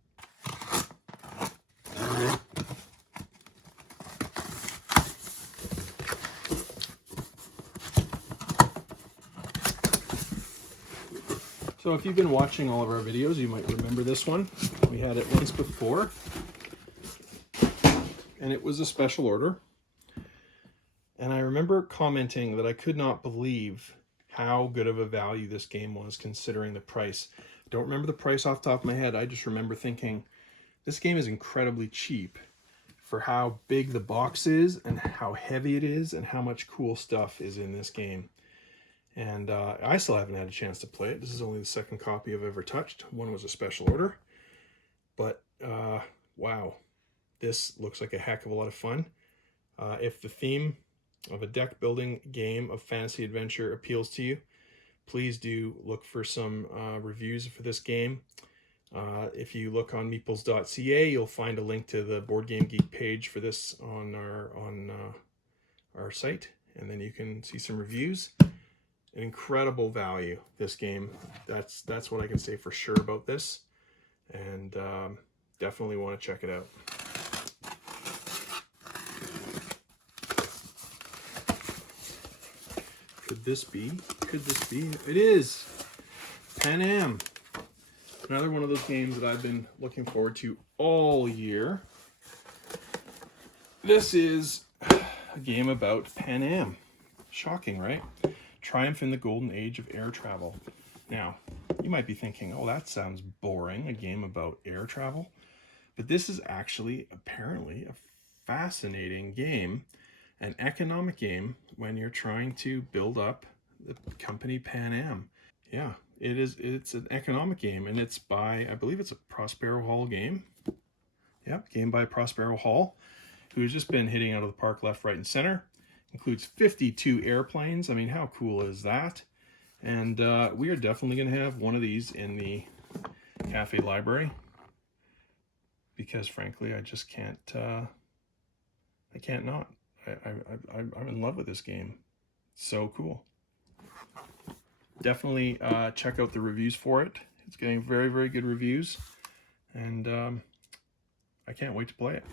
So if you've been watching all of our videos, you might remember this one. We had it once before, and it was a special order. And I remember commenting that I could not believe how good of a value this game was considering the price. I don't remember the price off the top of my head. I just remember thinking, this game is incredibly cheap for how big the box is and how heavy it is and how much cool stuff is in this game. And I still haven't had a chance to play it. This is only the second copy I've ever touched. One was a special order. But, wow. This looks like a heck of a lot of fun. If the theme of a deck building game of fantasy adventure appeals to you, please do look for some reviews for this game. If you look on meeples.ca, you'll find a link to the Board Game Geek page for this on our site. And then you can see some reviews. An incredible value, this game. That's what I can say for sure about this, and definitely want to check it out. Could this be? It is Pan Am. Another one of those games that I've been looking forward to all year. This is a game about Pan Am. Shocking, right? Triumph in the Golden Age of Air Travel. Now, you might be thinking, oh, that sounds boring, a game about air travel. But this is actually, apparently, a fascinating game, an economic game when you're trying to build up the company Pan Am. Yeah, it's an economic game, and it's by, I believe it's a Prospero Hall game. Yep, game by Prospero Hall, who's just been hitting out of the park left, right, and center. Includes 52 airplanes. I mean, how cool is that? And we are definitely going to have one of these in the cafe library. Because, frankly, I just can't, I can't not. I'm in love with this game. So cool. Definitely check out the reviews for it. It's getting very, very good reviews. And I can't wait to play it.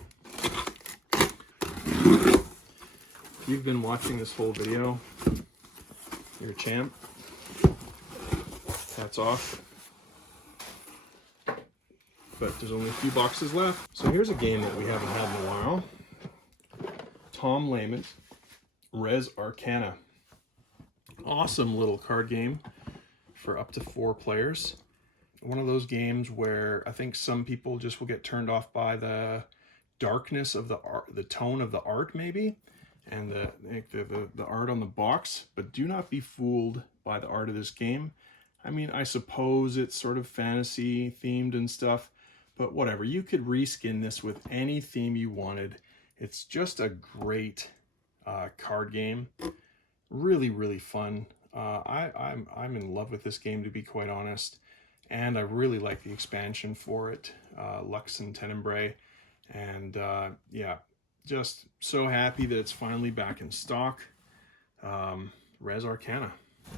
You've been watching this whole video. You're a champ. Hats off. But there's only a few boxes left. So here's a game that we haven't had in a while. Tom Lehman's Res Arcana. Awesome little card game for up to 4 players. One of those games where I think some people just will get turned off by the darkness of the art, the tone of the art maybe, and the art on the box, but do not be fooled by the art of this game. I mean, I suppose it's sort of fantasy themed and stuff, but whatever. You could reskin this with any theme you wanted. It's just a great card game. Really, really fun. I'm in love with this game, to be quite honest, and I really like the expansion for it, Lux and Tenebrae, and yeah, just so happy that it's finally back in stock. Res Arcana.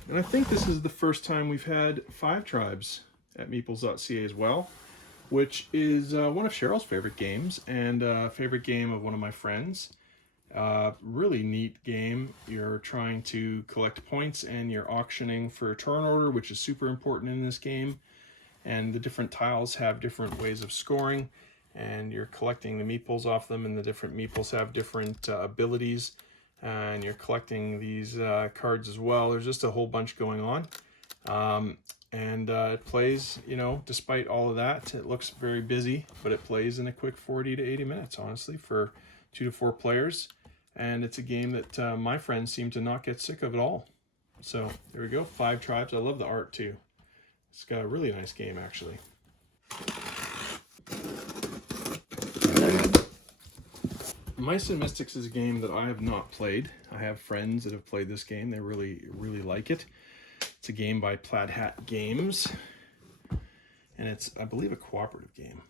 And I think this is the first time we've had 5 tribes at Meeples.ca as well, which is one of Cheryl's favorite games and a favorite game of one of my friends. Really neat game. You're trying to collect points and you're auctioning for a turn order, which is super important in this game. And the different tiles have different ways of scoring, and you're collecting the meeples off them, and the different meeples have different abilities, and you're collecting these cards as well. There's just a whole bunch going on. And it plays, you know, despite all of that, it looks very busy, but it plays in a quick 40 to 80 minutes, honestly, for 2 to 4 players. And it's a game that my friends seem to not get sick of at all. So there we go, 5 tribes. I love the art too. It's got a really nice game, actually. Mice and Mystics is a game that I have not played. I have friends that have played this game. They really, really like it. It's a game by Plaid Hat Games. And it's, I believe, a cooperative game.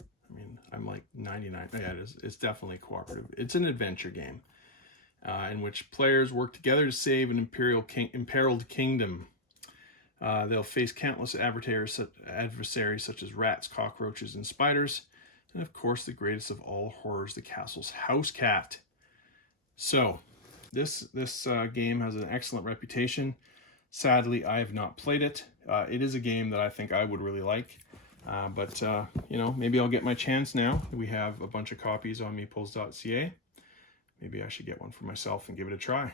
I mean, I'm like 99. Yeah, it is. It's definitely cooperative. It's an adventure game in which players work together to save an imperiled kingdom. They'll face countless adversaries such as rats, cockroaches, and spiders. And of course, the greatest of all horrors, the castle's house cat. So, this game has an excellent reputation. Sadly, I have not played it. It is a game that I think I would really like. But you know, maybe I'll get my chance now. We have a bunch of copies on meeples.ca. Maybe I should get one for myself and give it a try.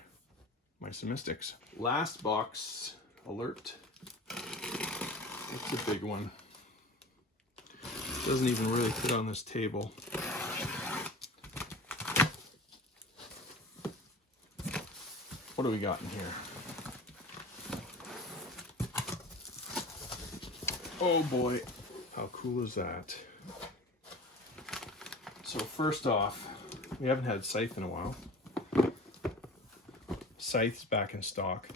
Mice and Mystics. Last box alert. It's a big one. Doesn't even really fit on this table. What do we got in here? Oh boy, how cool is that? So first off, we haven't had Scythe in a while. Scythe's back in stock.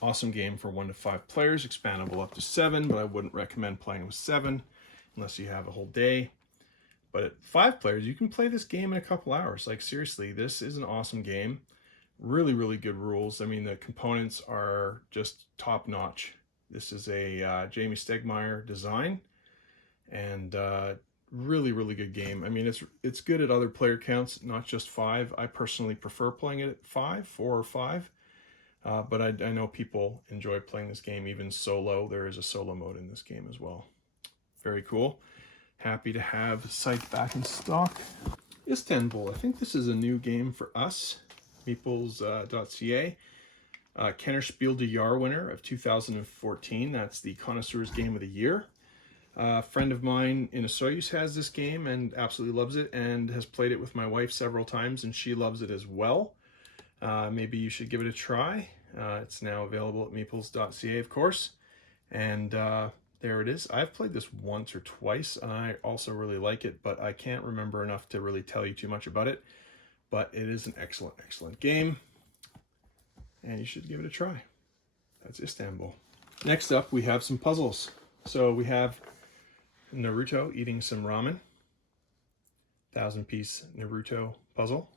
Awesome game for 1 to 5 players, expandable up to 7, but I wouldn't recommend playing with 7 unless you have a whole day. But at 5 players, you can play this game in a couple hours. Like seriously, this is an awesome game. Really, really good rules. I mean, the components are just top notch. This is a Jamie Stegmaier design, and really, really good game. I mean, it's good at other player counts, not just 5. I personally prefer playing it at 4 or 5. But I know people enjoy playing this game even solo. There is a solo mode in this game as well. Very cool. Happy to have Scythe back in stock. Istanbul. I think this is a new game for us. Meeples.ca. Kennerspiel de Jaar winner of 2014. That's the Connoisseur's Game of the Year. A friend of mine in Soyuz has this game and absolutely loves it, and has played it with my wife several times, and she loves it as well. Maybe you should give it a try. It's now available at meeples.ca, of course. And there it is. I've played this once or twice, and I also really like it, but I can't remember enough to really tell you too much about it. But it is an excellent, excellent game, and you should give it a try. That's Istanbul. Next up, we have some puzzles. So we have Naruto eating some ramen. 1,000-piece Naruto puzzle.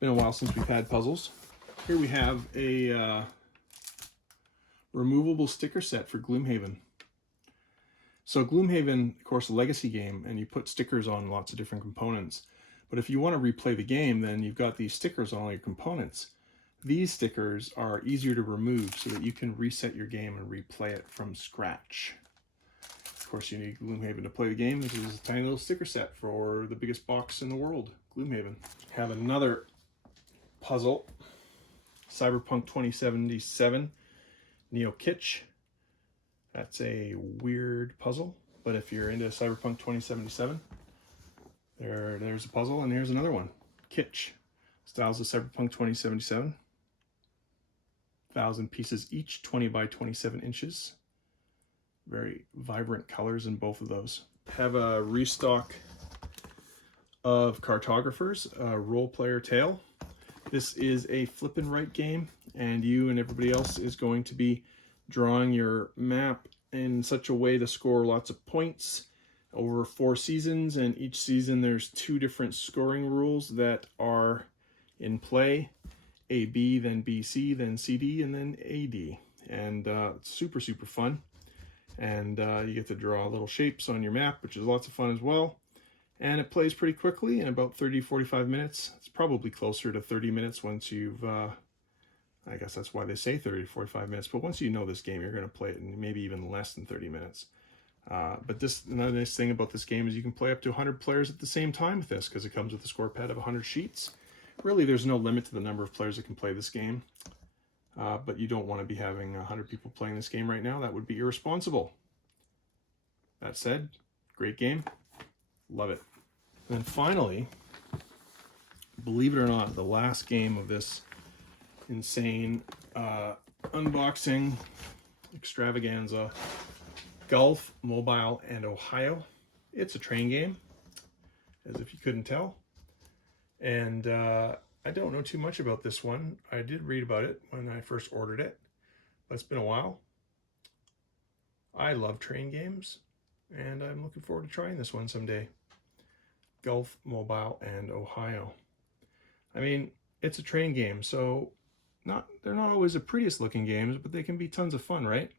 Been a while since we've had puzzles. Here we have a removable sticker set for Gloomhaven. So Gloomhaven, of course, a legacy game, and you put stickers on lots of different components. But if you want to replay the game, then you've got these stickers on all your components. These stickers are easier to remove so that you can reset your game and replay it from scratch. Of course, you need Gloomhaven to play the game. This is a tiny little sticker set for the biggest box in the world, Gloomhaven. Have another puzzle, Cyberpunk 2077 Neo Kitsch. That's a weird puzzle, but if you're into Cyberpunk 2077, there's a puzzle, and here's another one. Kitsch, styles of Cyberpunk 2077. 1,000 pieces each, 20 by 27 inches. Very vibrant colors in both of those. Have a restock of Cartographers, Role Player Tale. This is a flip and write game, and you and everybody else is going to be drawing your map in such a way to score lots of points over 4 seasons, and each season there's 2 different scoring rules that are in play. AB, then BC, then CD, and then AD. And it's super, super fun. And you get to draw little shapes on your map, which is lots of fun as well. And it plays pretty quickly in about 30-45 minutes. It's probably closer to 30 minutes once you've, I guess that's why they say 30-45 minutes, but once you know this game, you're going to play it in maybe even less than 30 minutes. But another nice thing about this game is you can play up to 100 players at the same time with this, because it comes with a score pad of 100 sheets. Really, there's no limit to the number of players that can play this game, but you don't want to be having 100 people playing this game right now. That would be irresponsible. That said, great game. Love it. And then finally, believe it or not, the last game of this insane unboxing extravaganza, Gulf, Mobile, and Ohio. It's a train game, as if you couldn't tell. And I don't know too much about this one. I did read about it when I first ordered it, but it's been a while. I love train games, and I'm looking forward to trying this one someday. Gulf, Mobile, and Ohio. I mean, it's a train game, so they're not always the prettiest looking games, but they can be tons of fun, right?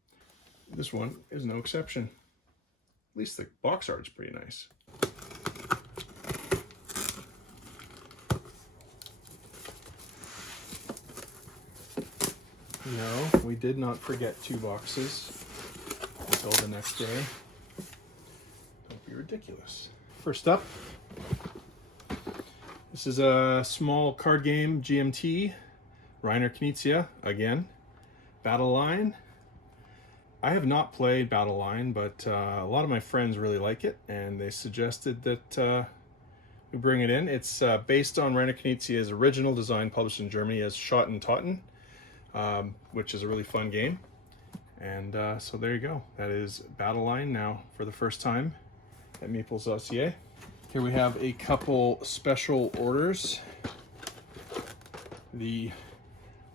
This one is no exception. At least the box art's pretty nice. No, we did not forget 2 boxes until the next day. Don't be ridiculous. First up, this is a small card game, GMT, Reiner Knizia, again. Battle Line. I have not played Battle Line, but a lot of my friends really like it, and they suggested that we bring it in. It's based on Reiner Knizia's original design, published in Germany as Shot and Totten, which is a really fun game. And so there you go. That is Battle Line now for the first time at Meeples.ca. Here we have a couple special orders. The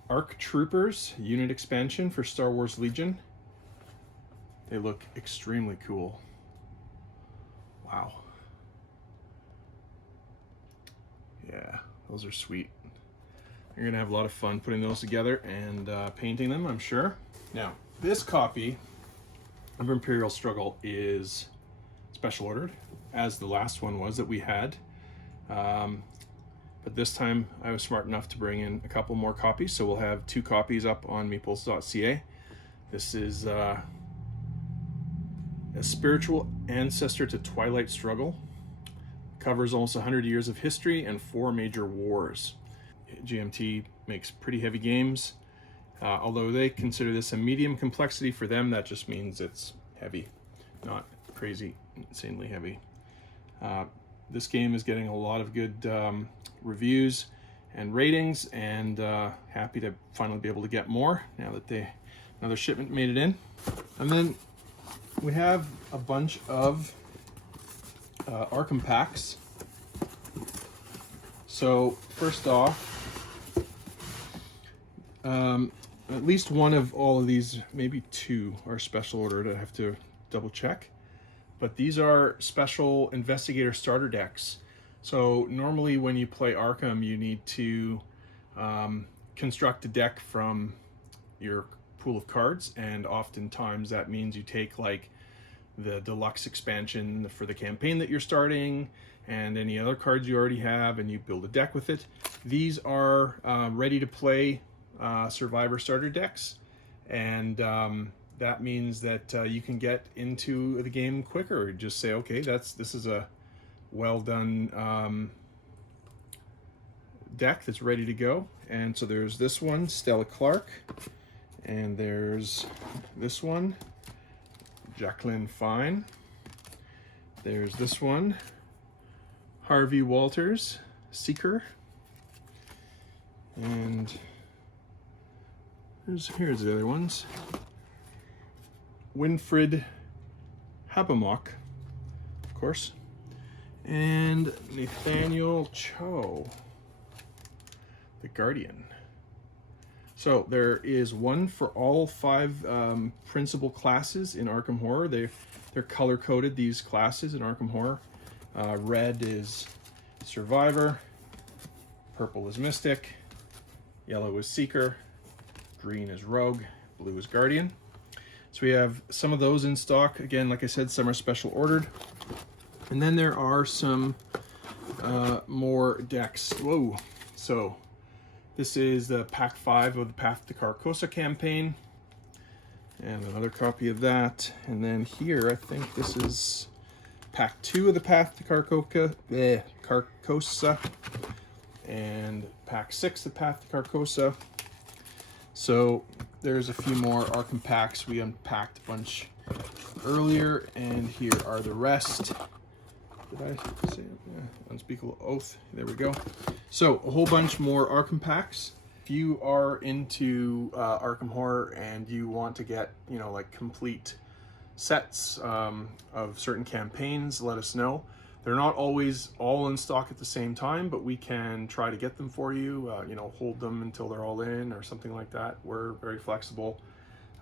Arc Troopers unit expansion for Star Wars Legion. They look extremely cool. Wow. Yeah, those are sweet. You're gonna have a lot of fun putting those together and painting them, I'm sure. Now, this copy of Imperial Struggle is special ordered, as the last one was that we had. But this time I was smart enough to bring in a couple more copies, so we'll have 2 copies up on Meeples.ca. This is a spiritual ancestor to Twilight Struggle. Covers almost 100 years of history and 4 major wars. GMT makes pretty heavy games. Although they consider this a medium complexity, for them that just means it's heavy, not crazy, insanely heavy. This game is getting a lot of good reviews and ratings, and happy to finally be able to get more now that another shipment made it in. And then we have a bunch of Arkham packs. So first off, at least one of all of these, maybe 2, are special ordered. I have to double check. But these are special investigator starter decks. So normally when you play Arkham, you need to construct a deck from your pool of cards, and oftentimes that means you take like the Deluxe expansion for the campaign that you're starting and any other cards you already have, and you build a deck with it. These are ready to play Survivor starter decks, and that means that you can get into the game quicker. Just say, okay, this is a well done deck that's ready to go. And so there's this one, Stella Clark, and there's this one, Jacqueline Fine. There's this one, Harvey Walters, Seeker. And here's the other ones. Winfried Habermock, of course. And Nathaniel Cho, the Guardian. So there is one for all 5 principal classes in Arkham Horror. They're color-coded, these classes in Arkham Horror. Red is Survivor, purple is Mystic, yellow is Seeker, green is Rogue, blue is Guardian. So we have some of those in stock. Again, like I said, some are special ordered. And then there are some more decks. Whoa. So this is the Pack 5 of the Path to Carcosa campaign. And another copy of that. And then here, I think this is Pack 2 of the Path to Carcosa. And Pack 6 of Path to Carcosa. So there's a few more Arkham packs. We unpacked a bunch earlier, and here are the rest. Did I say it? Yeah, unspeakable oath. There we go. So a whole bunch more Arkham packs. If you are into Arkham Horror and you want to get, you know, like complete sets of certain campaigns, let us know. They're not always all in stock at the same time, but we can try to get them for you, you know, hold them until they're all in or something like that. We're very flexible.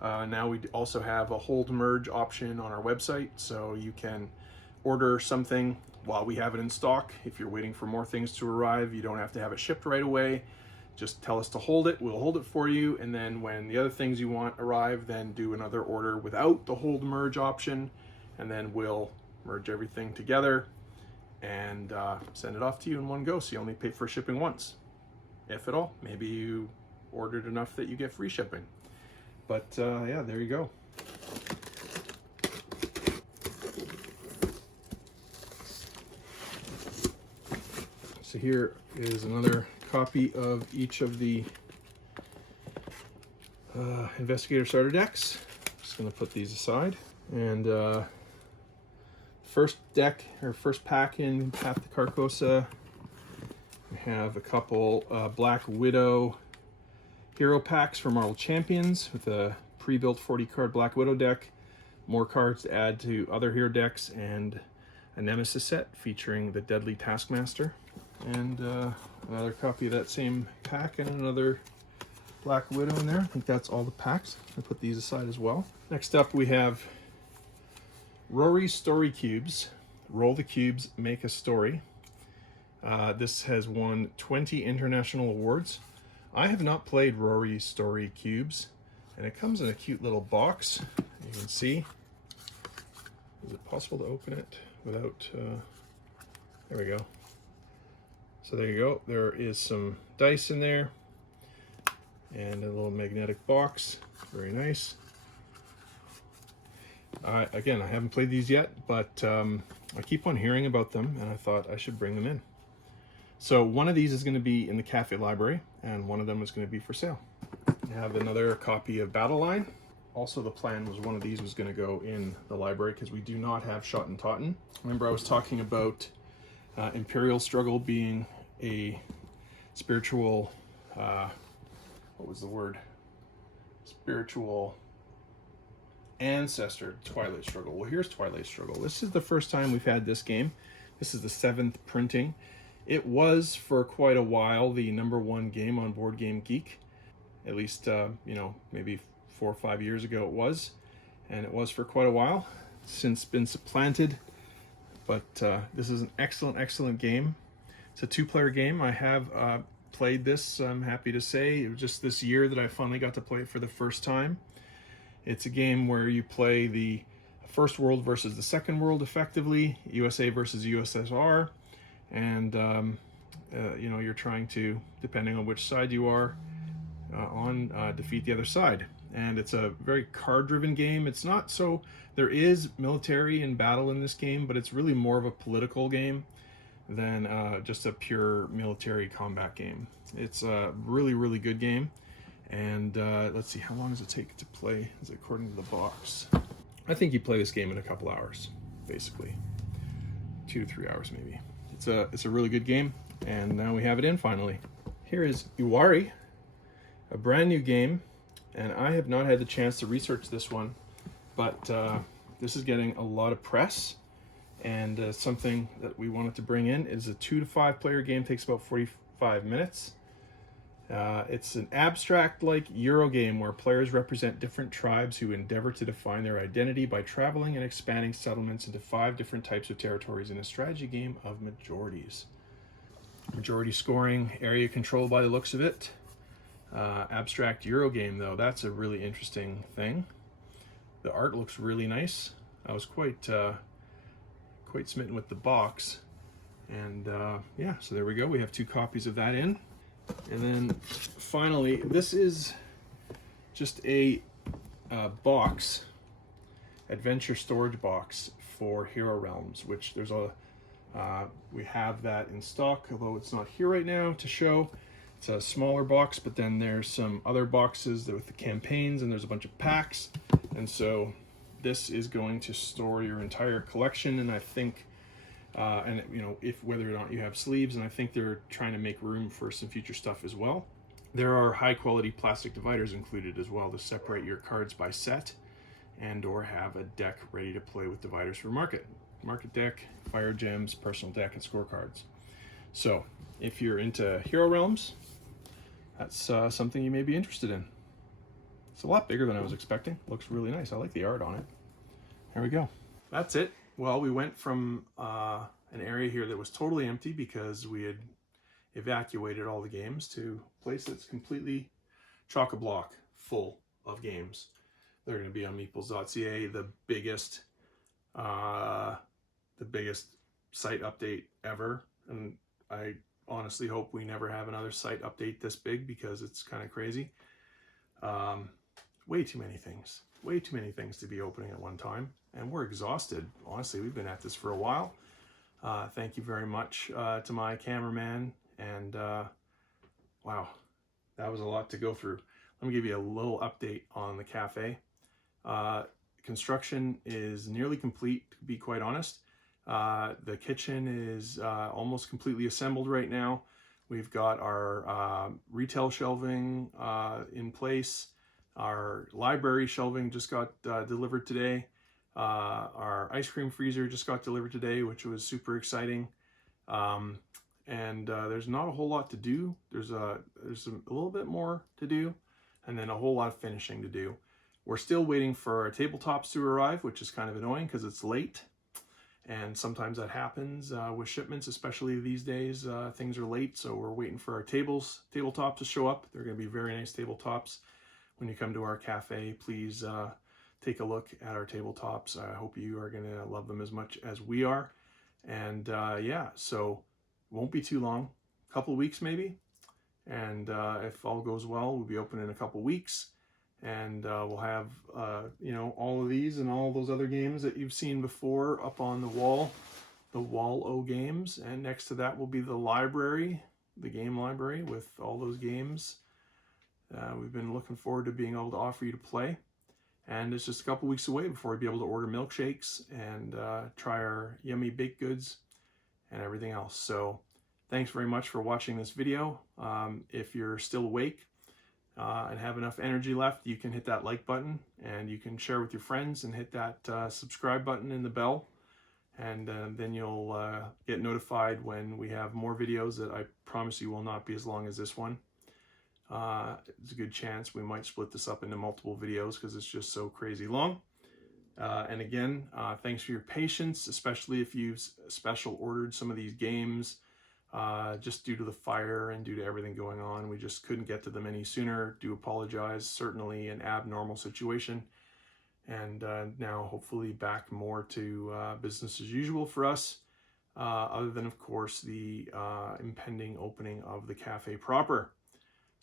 Now we also have a hold merge option on our website, so you can order something while we have it in stock. If you're waiting for more things to arrive, you don't have to have it shipped right away. Just tell us to hold it, we'll hold it for you, and then when the other things you want arrive, then do another order without the hold merge option, and then we'll merge everything together and send it off to you in one go, so you only pay for shipping once, if at all. Maybe you ordered enough that you get free shipping. But yeah, there you go. So here is another copy of each of the Investigator starter decks. Just gonna put these aside. And first deck, or first pack in Path to Carcosa, we have a couple Black Widow hero packs for Marvel Champions with a pre-built 40-card Black Widow deck, more cards to add to other hero decks, and a Nemesis set featuring the Deadly Taskmaster. And another copy of that same pack and another Black Widow in there. I think that's all the packs. I put these aside as well. Next up we have Rory's Story Cubes. Roll the cubes, make a story. This has won 20 international awards. I have not played Rory's Story Cubes, and it comes in a cute little box. You can see. Is it possible to open it without... there we go. So there you go. There is some dice in there and a little magnetic box. Very nice. Again, I haven't played these yet, but I keep on hearing about them, and I thought I should bring them in. So one of these is going to be in the cafe library, and one of them is going to be for sale. I have another copy of Battle Line. Also, the plan was one of these was going to go in the library because we do not have Shot and Totten. Remember, I was talking about Imperial Struggle being a spiritual, what was the word? Spiritual ancestor Twilight Struggle. Well, here's Twilight Struggle. This is the first time we've had this game. This is the 7th printing. It was for quite a while the #1 game on Board Game Geek. At least, you know, maybe 4 or 5 years ago it was. And it was for quite a while. It's since been supplanted. But this is an excellent, excellent game. It's a 2-player game. I have played this, I'm happy to say. It was just this year that I finally got to play it for the first time. It's a game where you play the first world versus the second world effectively, USA versus USSR, and you know, you're trying to, depending on which side you are defeat the other side. And it's a very card-driven game. It's not so, there is military and battle in this game, but it's really more of a political game than just a pure military combat game. It's a really, really good game. And let's see, how long does it take to play? Is it according to the box? I think you play this game in a couple hours, basically. 2 to 3 hours maybe. It's a really good game, and now we have it in finally. Here is Iwari, a brand new game, and I have not had the chance to research this one, but this is getting a lot of press, And something that we wanted to bring in is a 2 to 5 player game, takes about 45 minutes. It's an abstract-like Euro game where players represent different tribes who endeavor to define their identity by traveling and expanding settlements into 5 different types of territories in a strategy game of majorities. Majority scoring, area control by the looks of it. Abstract Euro game, though, that's a really interesting thing. The art looks really nice. I was quite smitten with the box. And yeah, so there we go. We have 2 copies of that in. And then finally, this is just a box, adventure storage box for Hero Realms, which there's a, we have that in stock, although it's not here right now to show. It's a smaller box, but then there's some other boxes with the campaigns, and there's a bunch of packs. And so this is going to store your entire collection, and I think and you know, if whether or not you have sleeves, and I think they're trying to make room for some future stuff as well. There are high quality plastic dividers included as well to separate your cards by set, and or have a deck ready to play with dividers for market deck, fire gems, personal deck, and scorecards. So if you're into Hero Realms, that's something you may be interested in. It's a lot bigger than I was expecting. Looks really nice. I like the art on it. There we go. That's it. Well, we went from an area here that was totally empty because we had evacuated all the games to a place that's completely chock-a-block full of games. They're going to be on meeples.ca, the biggest site update ever. And I honestly hope we never have another site update this big because it's kind of crazy. Way too many things to be opening at one time, and we're exhausted. Honestly, we've been at this for a while. Thank you very much to my cameraman, and wow, that was a lot to go through. Let me give you a little update on the cafe. Construction is nearly complete, to be quite honest. The kitchen is almost completely assembled right now. We've got our retail shelving in place. Our library shelving just got delivered today. Our ice cream freezer just got delivered today, which was super exciting. There's not a whole lot to do. There's a little bit more to do, and then a whole lot of finishing to do. We're still waiting for our tabletops to arrive, which is kind of annoying because it's late. And sometimes that happens with shipments, especially these days. Things are late, so we're waiting for our tabletops to show up. They're going to be very nice tabletops. When you come to our cafe, please take a look at our tabletops. I hope you are going to love them as much as we are. And yeah, so it won't be too long, a couple of weeks maybe. And if all goes well, we'll be open in a couple of weeks. And we'll have, you know, all of these and all those other games that you've seen before up on the wall, the Wall O games. And next to that will be the library, the game library with all those games. We've been looking forward to being able to offer you to play. And it's just a couple weeks away before we'll be able to order milkshakes and try our yummy baked goods and everything else. So thanks very much for watching this video. If you're still awake and have enough energy left, you can hit that like button, and you can share with your friends and hit that subscribe button and the bell. And then you'll get notified when we have more videos that I promise you will not be as long as this one. There's a good chance we might split this up into multiple videos because it's just so crazy long. And again, thanks for your patience, especially if you've special ordered some of these games just due to the fire and due to everything going on. We just couldn't get to them any sooner. Do apologize, certainly an abnormal situation. And now hopefully back more to business as usual for us, other than of course the impending opening of the cafe proper.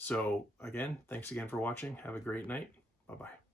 So again, thanks again for watching. Have a great night. Bye-bye.